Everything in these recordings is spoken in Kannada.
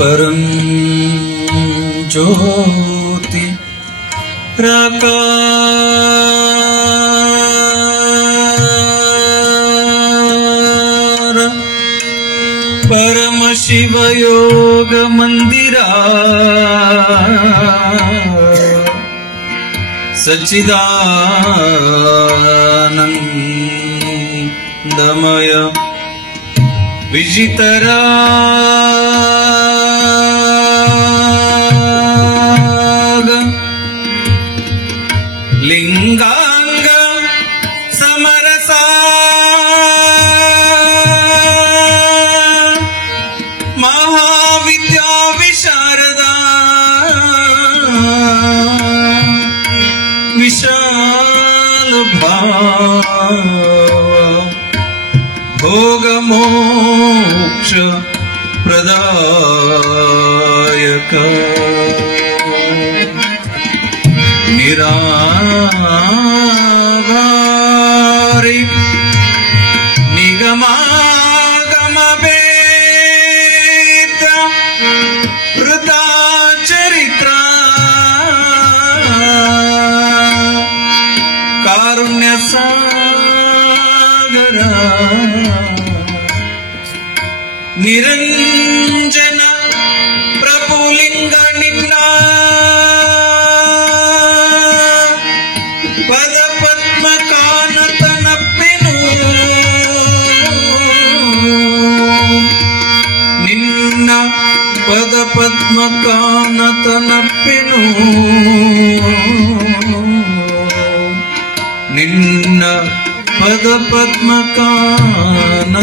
परं ज्योति प्रकार परम शिव योग मंदिरा सच्चिदानंदमय विजितराग लिंगांग समरसा महाविद्या विशारदा विशाल भाव भोग मोक्ष प्रदायक निरागारि निगमागम वेद वृता चरित्र कारुण्य सागर निरंजन प्रभुलिंग निನ್ನ पद पद्म कानतनप्पेनु निನ್ನ पद पद्म कानतनप्पेनु निನ್ನ पद पद्म कानतनप्पेनु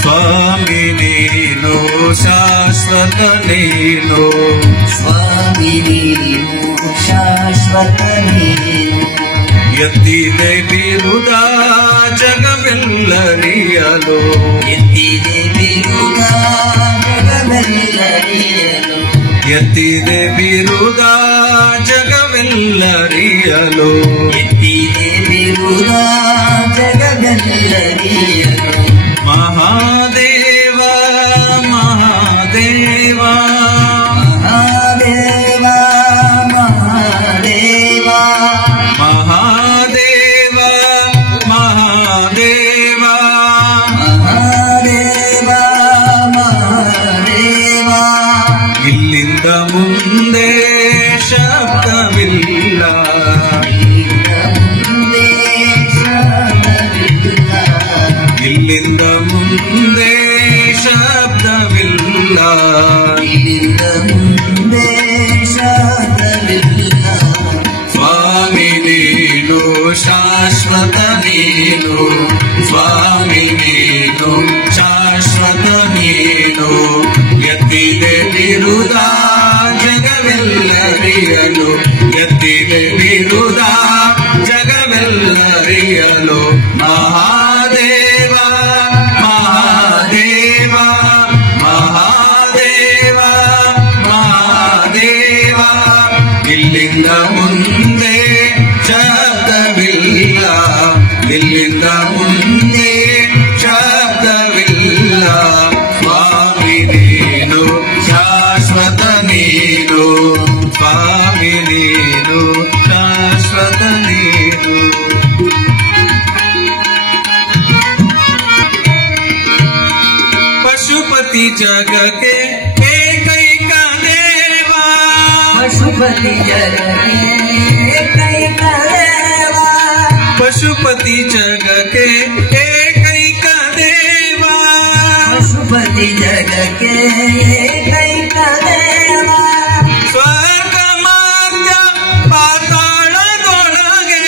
स्वामी नीनो शाश्वत नीनो स्वामी नीनो शाश्वत नीनो ಎತ್ತಿದೆ ಬಿರುದ ಜಗವೆಲ್ಲರಿಯಲು ಎತ್ತಿದೆ ಬಿರುದ ಜಗವೆಲ್ಲರಿಯಲು ಎತ್ತಿದೆ ಬಿರುದ ಜಗವೆಲ್ಲರಿಯಲು ಎತ್ತಿದೆ ಬಿರುದ ಜಗವೆಲ್ಲರಿಯಲು ಮಹಾದೇವ ಮಹಾದೇವ ಮಹಾದೇವ ಮಹಾದೇವ ಮಹಾದೇವ ಮಹಾದೇವ ಮಹಾದೇವ ಮಹಾದೇವ ಇಲ್ಲಿಂದ ಮುಂದೆ ಶಬ್ದವಿಲ್ಲ ಇಲ್ಲಿಂದ ಮುಂದೆ ಶಬ್ದವಿಲ್ಲ ಇಲ್ಲಿಂದ ಮುಂದೆ ಶಬ್ದವಿಲ್ಲ ಸ್ವಾಮಿ ನೀನು ಶಾಶ್ವತ ನೀನು ಸ್ವಾಮಿ ನೀನು ಶಾಶ್ವತ ನೀನು ಎತ್ತಿದೆ ಬಿರುದ ಜಗವೆಲ್ಲರಿಯಲು ಎತ್ತಿದೆ ಬಿರುದ ಜಗವೆಲ್ಲರಿಯಲು ಮಹಾದೇವ ಮಹಾದೇವ ಮಹಾದೇವ ಮಹಾದೇವ ಇಲ್ಲಿಂದ ಮುಂದೆ ಶಬ್ದವಿಲ್ಲ ಇಲ್ಲಿಂದ ಮುಂದೆ ಶಬ್ದವಿಲ್ಲ ಸ್ವಾಮಿ ನೀನು ಶಾಶ್ವತ ನೀನು ಸ್ವಾಮಿ ನೀನು ಶಾಶ್ವತ ನೀನು पशुपति जग के एकैक देवा पशुपति जग के एकैक देवा पशुपति जग के एकैक देवा पशुपति जग के एकैक देवा स्वर्ग मार्ग पाताಳದೊಳಗೆ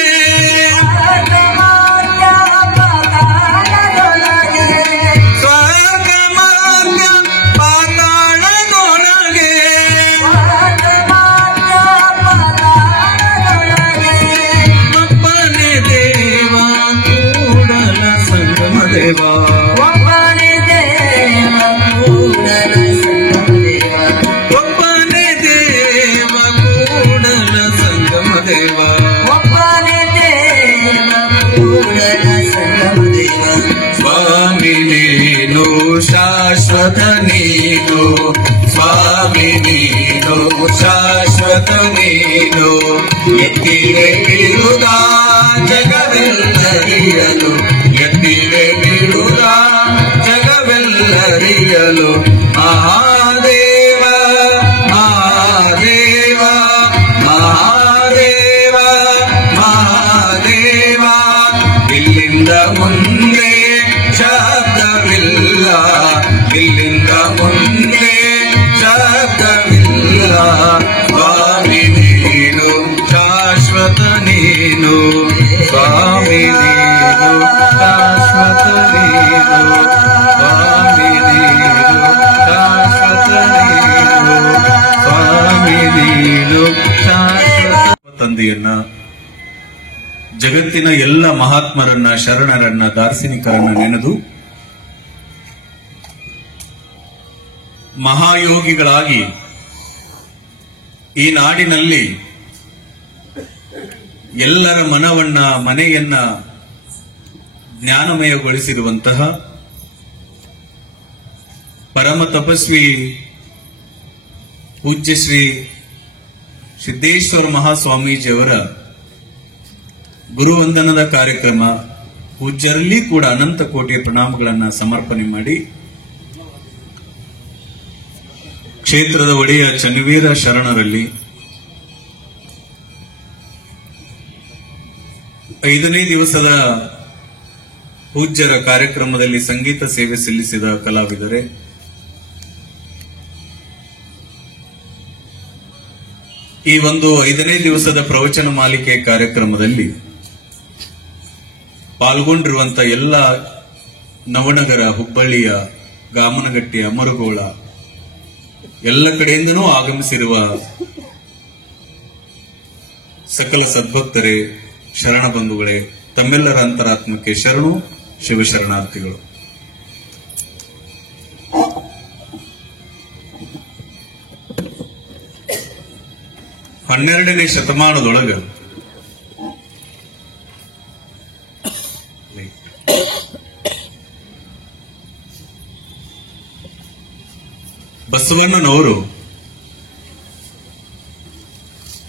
ನೀನು ಸ್ವಾಮಿ ನೀನು ಶಾಶ್ವತ ನೀನು ಎತ್ತಿರೆ ಬಿಡುದ ಜಗವೆಲ್ಲರಿಯಲು ಎತ್ತಿರೆ ಬಿಡುದ ಜಗವೆಲ್ಲರಿಯಲು ಮಹಾದೇವ ಮಹಾದೇವ ಮಹಾದೇವ ಮಹಾದೇವ ಇಲ್ಲಿಂದ ಮುಂದೆ ಶಬ್ದವಿಲ್ಲ ಇಲ್ಲಿಂದ ಮುಂದೆ ಶಬ್ದವಿಲ್ಲ ಸ್ವಾಮಿ ನೀನು ಶಾಶ್ವತ ನೀನು ಸ್ವಾಮಿ ನೀನು ಶಾಶ್ವತ ನೀನು ಸ್ವಾಮಿ ನೀನು ಶಾಶ್ವತ ನೀನು ಸ್ವಾಮಿ ನೀನು ಶಾಶ್ವತ ತಂದೆಯನ್ನ ಜಗತ್ತಿನ ಎಲ್ಲ ಮಹಾತ್ಮರನ್ನ ಶರಣರನ್ನ ದಾರ್ಶನಿಕರನ್ನ ನೆನೆದು ಮಹಾಯೋಗಿಗಳಾಗಿ ಈ ನಾಡಿನಲ್ಲಿ ಎಲ್ಲರ ಮನೆಯನ್ನ ಜ್ಞಾನಮಯಗೊಳಿಸಿರುವಂತಹ ಪರಮ ತಪಸ್ವಿ ಪೂಜ್ಯ ಶ್ರೀ ಸಿದ್ದೇಶ್ವರ ಮಹಾಸ್ವಾಮೀಜಿಯವರ ಗುರುವಂದನದ ಕಾರ್ಯಕ್ರಮ ಪೂಜ್ಯರಲ್ಲಿ ಕೂಡ ಅನಂತ ಕೋಟಿಯ ಪ್ರಣಾಮಗಳನ್ನು ಸಮರ್ಪಣೆ ಮಾಡಿ ಕ್ಷೇತ್ರದ ಒಡೆಯ ಚನ್ನವೀರ ಶರಣರಲ್ಲಿ 5ನೇ ದಿವಸದ ಪೂಜ್ಯರ ಕಾರ್ಯಕ್ರಮದಲ್ಲಿ ಸಂಗೀತ ಸೇವೆ ಸಲ್ಲಿಸಿದ ಕಲಾವಿದರೆ ಈ ಒಂದು 5ನೇ ದಿವಸದ ಪ್ರವಚನ ಮಾಲಿಕೆ ಕಾರ್ಯಕ್ರಮದಲ್ಲಿ ಪಾಲ್ಗೊಂಡಿರುವಂತಹ ಎಲ್ಲ ನವನಗರ, ಹುಬ್ಬಳ್ಳಿಯ, ಗಾಮನಗಟ್ಟಿ, ಅಮರಗೋಳ ಎಲ್ಲ ಕಡೆಯಿಂದನೂ ಆಗಮಿಸಿರುವ ಸಕಲ ಸದ್ಭಕ್ತರೇ, ಶರಣ ಬಂಧುಗಳೇ, ತಮ್ಮೆಲ್ಲರ ಅಂತರಾತ್ಮಕ್ಕೆ ಶರಣು ಶಿವಶರಣಾರ್ಥಿಗಳು. ಹನ್ನೆರಡನೇ ಶತಮಾನದೊಳಗ ಬಸವಣ್ಣನವರು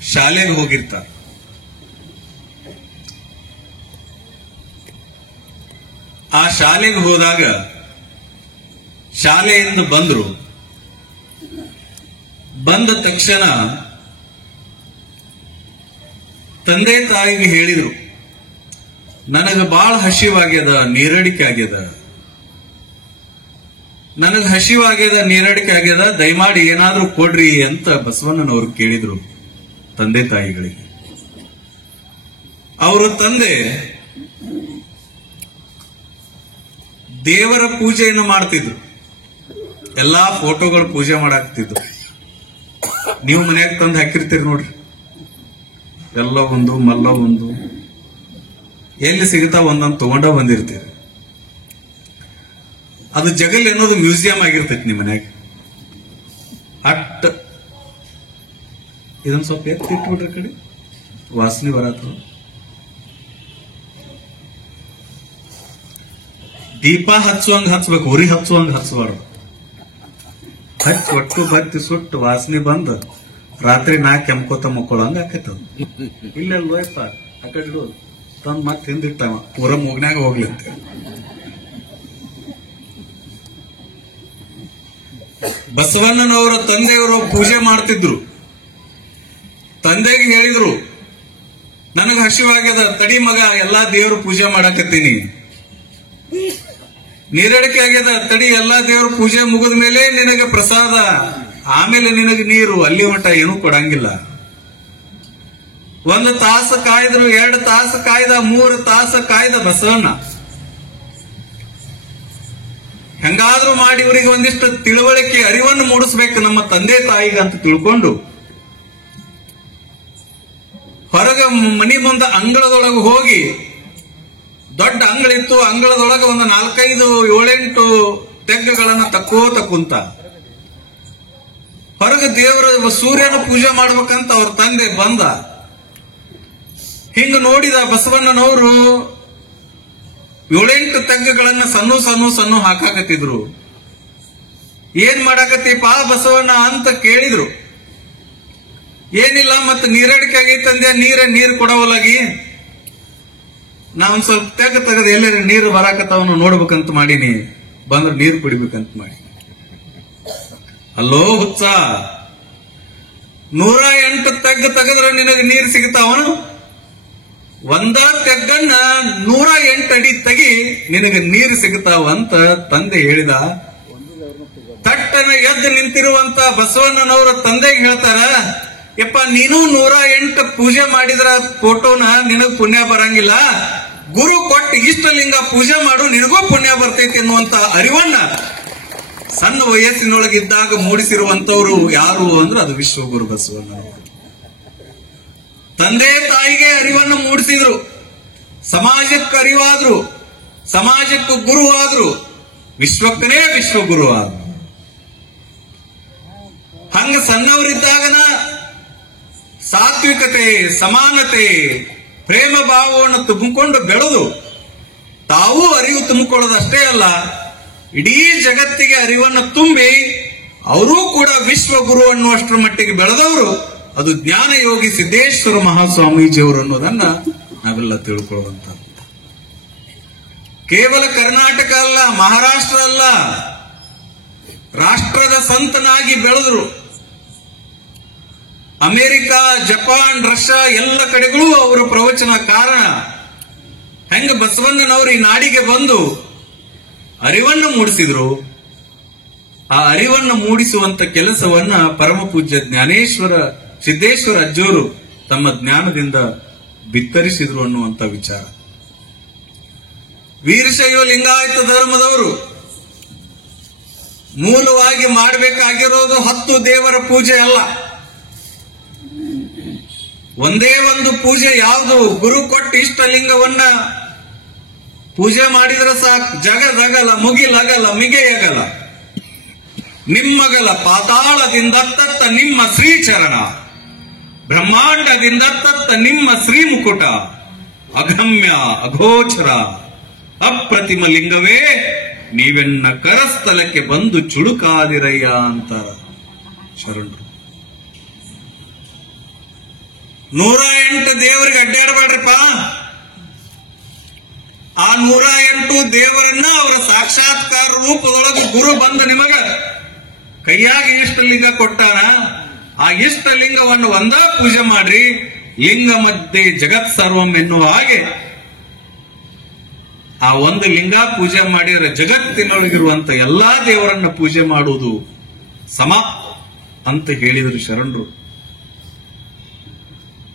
ಶಾಲೆಗೆ ಹೋಗಿರ್ತಾರೆ. ಆ ಶಾಲೆಗೆ ಹೋದಾಗ ಶಾಲೆಯಿಂದ ಬಂದ್ರು. ಬಂದ ತಕ್ಷಣ ತಂದೆ ತಾಯಿಗೆ ಹೇಳಿದ್ರು, ನನಗ ಬಹಳ ಹಸಿವಾಗ್ಯದ, ನೀರಡಿಕೆ ಆಗ್ಯದ, ನನಗ ಹಸಿವಾಗ್ಯದ, ನೀರಡಿಕೆ ಆಗ್ಯದ, ದಯಮಾಡಿ ಏನಾದ್ರೂ ಕೊಡ್ರಿ ಅಂತ ಬಸವಣ್ಣನವರು ಕೇಳಿದ್ರು ತಂದೆ ತಾಯಿಗಳಿಗೆ. ಅವರ ತಂದೆ ದೇವರ ಪೂಜೆಯನ್ನು ಮಾಡ್ತಿದ್ರು. ಎಲ್ಲಾ ಫೋಟೋಗಳು ಪೂಜೆ ಮಾಡಾಕ್ತಿದ್ರು. ನೀವು ಮನ್ಯಾಗ ತಂದು ಹಾಕಿರ್ತೀರಿ ನೋಡ್ರಿ, ಎಲ್ಲ ಒಂದು ಮಲ್ಲ ಒಂದು ಎಲ್ಲಿ ಸಿಗುತ್ತಾ ಒಂದೊಂದು ತಗೊಂಡ ಬಂದಿರ್ತೀರಿ. ಅದು ಜಗಲ್ ಅನ್ನೋದು ಮ್ಯೂಸಿಯಂ ಆಗಿರ್ತೈತಿ ನಿಮ್ಮ ಮನ್ಯಾಗ. ಇದೊಂದು ಸ್ವಲ್ಪ ಎತ್ತಿಟ್ಬಿಟ್ರೆ ಕಡೆ ವಾಸನೆ ಬರತ್ತ. ದೀಪ ಹಚ್ಚುವಂಗ ಹಚ್ಬೇಕು, ಉರಿ ಹಚ್ಚುವಂಗ ಹಚ್ಚಬಾರ್ದು. ಹಚ್ಚಿ ಒಟ್ಟು ಬತ್ತಿ ಸುಟ್ಟು ವಾಸನೆ ಬಂದ ರಾತ್ರಿ ನಾ ಕೆಂಕೋತ ಮಕ್ಕಳಂಗ ಆಕೈತದ. ಇಲ್ಲೆಲ್ಲೋಯ್ಪ ಆ ಕಡೆ ತಂದ್ ಮತ್ತೆ ಹಿಂದಿಟ್ಟಾವ ಪೂರ ಮೂಗ್ನಾಗ ಹೋಗ್ಲಿಂತ. ಬಸವಣ್ಣನವರ ತಂದೆಯವರು ಪೂಜೆ ಮಾಡ್ತಿದ್ರು. ತಂದೆಗೆ ಹೇಳಿದ್ರು, ನನಗ ಹಸಿವಾಗ್ಯದ, ತಡಿ ಮಗ, ಎಲ್ಲಾ ದೇವರು ಪೂಜೆ ಮಾಡಾಕತ್ತೀನಿ. ನೀರಡಿಕೆ ಆಗ್ಯದ, ತಡಿ, ಎಲ್ಲಾ ದೇವರು ಪೂಜೆ ಮುಗಿದ ಮೇಲೆ ನಿನಗೆ ಪ್ರಸಾದ, ಆಮೇಲೆ ನಿನಗೆ ನೀರು, ಅಲ್ಲಿ ಮಠ ಏನೂ ಕೊಡಂಗಿಲ್ಲ. 1 ತಾಸು ಕಾಯ್ದ್ರು, 2 ತಾಸು ಕಾಯ್ದ, 3 ತಾಸು ಕಾಯ್ದ ಬಸವಣ್ಣ. ಹೆಂಗಾದ್ರೂ ಮಾಡಿ ಇವರಿಗೆ ಒಂದಿಷ್ಟು ತಿಳುವಳಿಕೆ, ಅರಿವನ್ನು ಮೂಡಿಸ್ಬೇಕು ನಮ್ಮ ತಂದೆ ತಾಯಿಗೆ ಅಂತ ತಿಳ್ಕೊಂಡು ಹೊರಗ ಮನಿ ಮುಂದ ಅಂಗಳದೊಳಗೆ ಹೋಗಿ, ದೊಡ್ಡ ಅಂಗಳಿತ್ತು, ಅಂಗಳದೊಳಗೆ ಒಂದು 4-5 7-8 ತೆಗ್ಗಗಳನ್ನ ತಕ್ಕೋತ ಕುಂತ. ಹೊರಗೆ ದೇವರ ಸೂರ್ಯನ ಪೂಜೆ ಮಾಡ್ಬೇಕಂತ ಅವ್ರ ತಂದೆ ಬಂದ. ಹಿಂಗ ನೋಡಿದ ಬಸವಣ್ಣನವರು 7-8 ತೆಗ್ಗಗಳನ್ನ ಸಣ್ಣ ಹಾಕಾಕತ್ತಿದ್ರು. ಏನ್ ಮಾಡಾಕತ್ತೀಪ ಬಸವಣ್ಣ ಅಂತ ಕೇಳಿದ್ರು. ಏನಿಲ್ಲ, ಮತ್ ನೀರಡಿಕೆ ಆಗೈತಂದೆ, ನೀರು ಕೊಡವಲಾಗಿ ನಾವೊಂದ್ ಸ್ವಲ್ಪ ತೆಗದ್ ಎಲ್ಲರ ನೀರು ಬರಾಕತ್ತವನು ನೋಡ್ಬೇಕಂತ ಮಾಡೀನಿ, ಬಂದ್ರೆ ನೀರು ಕುಡಿಬೇಕಂತ ಮಾಡಿ. ಅಲ್ಲೋ ಹುಚ್ಚ, 108 ತೆಗದ್ರೆ ನಿನಗೆ ನೀರು ಸಿಗ್ತಾವನು? ಒಂದ ತೆಗ್ಗನ್ನ 108 ಅಡಿ ತೆಗಿ, ನಿನಗೆ ನೀರು ಸಿಗ್ತಾವ ಅಂತ ತಂದೆ ಹೇಳಿದ. ತಟ್ಟನ ಎದ್ದು ನಿಂತಿರುವಂತ ಬಸವಣ್ಣನವರ ತಂದೆಗೆ ಹೇಳ್ತಾರ, ಯಪ್ಪ ನೀನು 108 ಪೂಜೆ ಮಾಡಿದ್ರ ಫೋಟೋನ ನಿನಗ್ ಪುಣ್ಯ ಬರಂಗಿಲ್ಲ, ಗುರು ಕೊಟ್ಟು ಇಷ್ಟಲಿಂಗ ಪೂಜೆ ಮಾಡು, ನಿನಗೂ ಪುಣ್ಯ ಬರ್ತೈತಿ ಎನ್ನುವಂತ ಅರಿವನ್ನ ಸಣ್ಣ ವಯಸ್ಸಿನೊಳಗಿದ್ದಾಗ ಮೂಡಿಸಿರುವಂತವ್ರು ಯಾರು ಅಂದ್ರೆ ಅದು ವಿಶ್ವಗುರು ಬಸವಣ್ಣ. ತಂದೆ ತಾಯಿಗೆ ಅರಿವನ್ನು ಮೂಡಿಸಿದ್ರು, ಸಮಾಜಕ್ಕೆ ಅರಿವಾದ್ರು, ಸಮಾಜಕ್ಕೂ ಗುರುವಾದ್ರು, ವಿಶ್ವಕ್ಕನೇ ವಿಶ್ವಗುರು ಆದ್ರು. ಹಂಗ ಸಣ್ಣವರಿದ್ದಾಗನ ಸಾತ್ವಿಕತೆ, ಸಮಾನತೆ, ಪ್ರೇಮ ಭಾವವನ್ನು ತುಂಬಿಕೊಂಡು ಬೆಳೆದು ತಾವೂ ಅರಿವು ತುಂಬಿಕೊಳ್ಳೋದಷ್ಟೇ ಅಲ್ಲ, ಇಡೀ ಜಗತ್ತಿಗೆ ಅರಿವನ್ನು ತುಂಬಿ ಅವರೂ ಕೂಡ ವಿಶ್ವಗುರು ಅನ್ನುವಷ್ಟರ ಮಟ್ಟಿಗೆ ಬೆಳೆದವರು ಅದು ಜ್ಞಾನ ಯೋಗಿ ಸಿದ್ದೇಶ್ವರ ಮಹಾಸ್ವಾಮೀಜಿಯವರು ಅನ್ನೋದನ್ನ ನಾವೆಲ್ಲ ತಿಳ್ಕೊಳ್ಳುವಂತ. ಕೇವಲ ಕರ್ನಾಟಕ ಅಲ್ಲ, ಮಹಾರಾಷ್ಟ್ರ ಅಲ್ಲ, ರಾಷ್ಟ್ರದ ಸಂತನಾಗಿ ಬೆಳೆದ್ರು. ಅಮೆರಿಕ, ಜಪಾನ್, ರಷ್ಯಾ ಎಲ್ಲ ಕಡೆಗಳು ಅವರ ಪ್ರವಚನ ಕಾರಣ. ಹೆಂಗ ಬಸವಣ್ಣನವರು ಈ ನಾಡಿಗೆ ಬಂದು ಅರಿವನ್ನು ಮೂಡಿಸಿದ್ರು, ಆ ಅರಿವನ್ನು ಮೂಡಿಸುವಂತ ಕೆಲಸವನ್ನ ಪರಮ ಪೂಜ್ಯ ಜ್ಞಾನೇಶ್ವರ ಸಿದ್ದೇಶ್ವರ ಅಜ್ಜೋರು ತಮ್ಮ ಜ್ಞಾನದಿಂದ ಬಿತ್ತರಿಸಿದ್ರು ಅನ್ನುವಂತ ವಿಚಾರ. ವೀರಶೈವ ಲಿಂಗಾಯತ ಧರ್ಮದವರು ಮೂಲವಾಗಿ ಮಾಡಬೇಕಾಗಿರೋದು 10 ದೇವರ ಪೂಜೆ ಅಲ್ಲ, ಒಂದೇ ಒಂದು ಪೂಜೆ. ಯಾವುದು? ಗುರು ಕೊಟ್ಟು ಇಷ್ಟಲಿಂಗವನ್ನ ಪೂಜೆ ಮಾಡಿದ್ರೆ ಸಾಕು. ಜಗದಗಲ ಮುಗಿಲಗಲ ಮಿಗೆಯಗಲ ನಿಮ್ಮಗಲ ಪಾತಾಳದಿಂದ ತತ್ತ ನಿಮ್ಮ ಶ್ರೀಚರಣ, ಬ್ರಹ್ಮಾಂಡದಿಂದ ತತ್ತ ನಿಮ್ಮ ಶ್ರೀ ಮುಕುಟ, ಅಗಮ್ಯ ಅಗೋಚರ ಅಪ್ರತಿಮ ಲಿಂಗವೇ ನೀವೆನ್ನ ಕರಸ್ಥಲಕ್ಕೆ ಬಂದು ಚುಡುಕಾದಿರಯ್ಯ ಅಂತಾರ ಶರಣರು. 108 ದೇವರಿಗೆ ಅಡ್ಡಾಡಬೇಡ್ರಿಪ್ಪ. ಆ 108 ದೇವರನ್ನ ಅವರ ಸಾಕ್ಷಾತ್ಕಾರ ರೂಪದೊಳಗೆ ಗುರು ಬಂದ ನಿಮಗ ಕೈಯಾಗಿ ಇಷ್ಟಲಿಂಗ ಕೊಟ್ಟಾನ. ಆ ಇಷ್ಟಲಿಂಗವನ್ನು ಒಂದ ಪೂಜೆ ಮಾಡ್ರಿ. ಲಿಂಗ ಮಧ್ಯೆ ಜಗತ್ ಸರ್ವಂ ಎನ್ನುವ ಹಾಗೆ ಆ ಒಂದು ಲಿಂಗ ಪೂಜೆ ಮಾಡಿದ್ರೆ ಜಗತ್ತಿನೊಳಗಿರುವಂತ ಎಲ್ಲಾ ದೇವರನ್ನ ಪೂಜೆ ಮಾಡುವುದು ಸಮ ಅಂತ ಹೇಳಿದರು ಶರಣರು.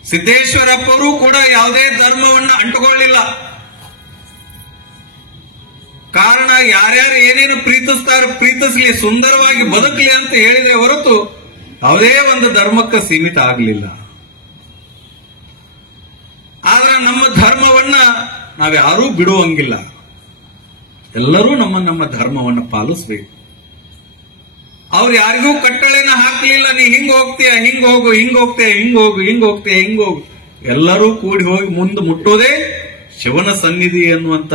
ಸಿದ್ದೇಶ್ವರಪ್ಪರು ಕೂಡ ಯಾವುದೇ ಧರ್ಮವನ್ನ ಅಂಟುಕೊಳ್ಳಿಲ್ಲ. ಕಾರಣ ಯಾರ್ಯಾರು ಏನೇನು ಪ್ರೀತಿಸ್ತಾರೆ ಪ್ರೀತಿಸ್ಲಿ, ಸುಂದರವಾಗಿ ಬದುಕಲಿ ಅಂತ ಹೇಳಿದ್ರೆ ಹೊರತು ಯಾವುದೇ ಒಂದು ಧರ್ಮಕ್ಕೆ ಸೀಮಿತ ಆಗಲಿಲ್ಲ. ಆದ್ರೆ ನಮ್ಮ ಧರ್ಮವನ್ನ ನಾವ್ಯಾರೂ ಬಿಡುವಂಗಿಲ್ಲ. ಎಲ್ಲರೂ ನಮ್ಮ ಧರ್ಮವನ್ನು ಪಾಲಿಸ್ಬೇಕು. ಅವ್ರು ಯಾರಿಗೂ ಕಟ್ಟಳೆನ ಹಾಕ್ಲಿಲ್ಲ, ನೀ ಹಿಂಗ್ ಹೋಗ್ತೀಯ, ಹಿಂಗ್ ಹೋಗು, ಹಿಂಗ್ ಹೋಗ್ತೀಯ, ಹಿಂಗ್ ಹೋಗು, ಹಿಂಗ್ ಹೋಗ್ತೀಯ, ಹಿಂಗ್ ಹೋಗು. ಎಲ್ಲರೂ ಕೂಡಿ ಹೋಗಿ ಮುಂದೆ ಮುಟ್ಟೋದೇ ಶಿವನ ಸನ್ನಿಧಿ ಎನ್ನುವಂತ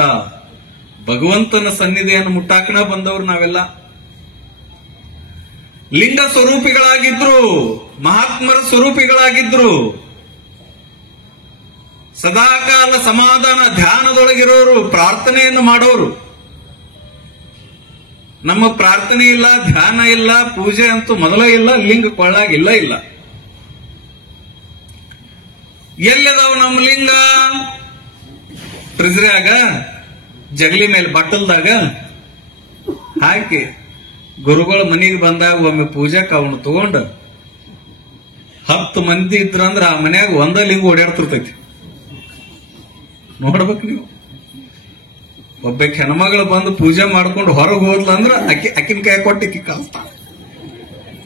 ಭಗವಂತನ ಸನ್ನಿಧಿಯನ್ನು ಮುಟ್ಟಾಕನ ಬಂದವರು ನಾವೆಲ್ಲ. ಲಿಂಗ ಸ್ವರೂಪಿಗಳಾಗಿದ್ರು, ಮಹಾತ್ಮರ ಸ್ವರೂಪಿಗಳಾಗಿದ್ರು, ಸದಾಕಾಲ ಸಮಾಧಾನ ಧ್ಯಾನದೊಳಗಿರೋರು, ಪ್ರಾರ್ಥನೆಯನ್ನು ಮಾಡೋರು. ನಮ್ಮ ಪ್ರಾರ್ಥನೆ ಇಲ್ಲ, ಧ್ಯಾನ ಇಲ್ಲ, ಪೂಜೆ ಅಂತೂ ಮೊದಲ ಇಲ್ಲ, ಲಿಂಗ ಕೊಳ್ಳಾಗಿಲ್ಲ ಇಲ್ಲ. ಎಲ್ಲಿದಾವ ನಮ್ಮ ಲಿಂಗ? ಟ್ರೆಜರಿಯಾಗ, ಜಗಲಿ ಮೇಲೆ ಬಟ್ಟಲ್ದಾಗ ಹಾಕಿ ಗುರುಗಳ ಮನೆಗೆ ಬಂದಾಗ ಒಮ್ಮೆ ಪೂಜಾಕ್ ಅವನು ತಗೊಂಡ 10 ಮಂದಿ ಇದ್ರಂದ್ರ ಆ ಮನ್ಯಾಗ ಒಂದ ಲಿಂಗ ಓಡಾಡ್ತಿರ್ತೈತಿ. ನೋಡ್ಬೇಕು ನೀವು. ಒಬ್ಬ ಹೆಣ್ಮಗಳು ಬಂದು ಪೂಜೆ ಮಾಡ್ಕೊಂಡು ಹೊರಗೆ ಹೋದ್ಲ ಅಂದ್ರ ಅಕ್ಕಿನ ಕೈ ಕೊಟ್ಟು ಇಕ್ಕಿ ಕಳಿಸ್ತಾಳ.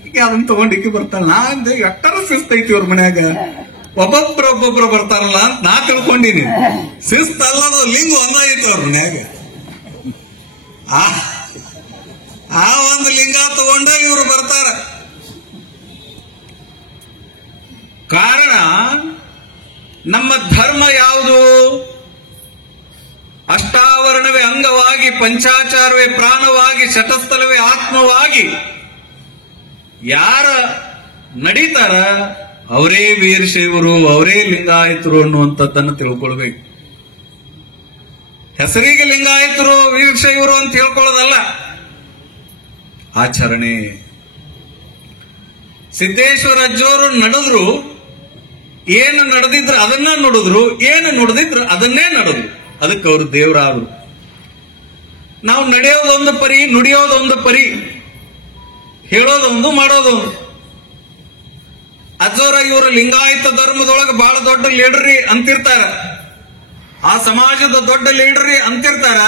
ಈಕೆ ಅದನ್ನ ತಗೊಂಡು ಇಕ್ಕಿ ಬರ್ತಾಳ. ನಾ ಅಂದೆ ಎಟ್ಟರ ಶಿಸ್ತೈತಿ ಅವ್ರ ಮನ್ಯಾಗ, ಒಬ್ಬೊಬ್ರು ಬರ್ತಾರಲ್ಲ ಅಂತ ನಾ ತಿಳ್ಕೊಂಡಿನಿ. ಶಿಸ್ತಲ್ಲದ ಲಿಂಗ ಒಂದಾಗಿತ್ತು ಅವ್ರ ಮನ್ಯಾಗ. ಆ ಒಂದು ಲಿಂಗ ತಗೊಂಡ ಇವ್ರು ಬರ್ತಾರ. ಕಾರಣ ನಮ್ಮ ಧರ್ಮ ಯಾವುದು? ಅಷ್ಟಾವರಣವೇ ಅಂಗವಾಗಿ, ಪಂಚಾಚಾರವೇ ಪ್ರಾಣವಾಗಿ, ಶತಸ್ಥಲವೇ ಆತ್ಮವಾಗಿ ಯಾರ ನಡೀತಾರ ಅವರೇ ವೀರಶೈವರು, ಅವರೇ ಲಿಂಗಾಯತರು ಅನ್ನುವಂಥದ್ದನ್ನು ತಿಳ್ಕೊಳ್ಬೇಕು. ಹೆಸರಿಗೆ ಲಿಂಗಾಯತರು ವೀರಶೈವರು ಅಂತ ಹೇಳ್ಕೊಳ್ಳೋದಲ್ಲ, ಆಚರಣೆ. ಸಿದ್ದೇಶ್ವರ ಅಜ್ಜವರು ನಡೆದ್ರು, ಏನು ನಡೆದಿದ್ರು ಅದನ್ನ ನುಡಿದ್ರು, ಏನು ನುಡಿದಿದ್ರು ಅದನ್ನೇ ನಡೆದ್ರು. ಅದಕ್ಕೆ ಅವರು ದೇವರಾದ್ರು. ನಾವು ನಡೆಯೋದೊಂದು ಪರಿ, ನುಡಿಯೋದೊಂದು ಪರಿ, ಹೇಳೋದೊಂದು ಮಾಡೋದೊಂದು. ಅಜ್ಜೋರ ಇವರು ಲಿಂಗಾಯತ ಧರ್ಮದೊಳಗೆ ಬಹಳ ದೊಡ್ಡ ಲೀಡರಿ ಅಂತಿರ್ತಾರ, ಆ ಸಮಾಜದ ದೊಡ್ಡ ಲೀಡರಿ ಅಂತಿರ್ತಾರ.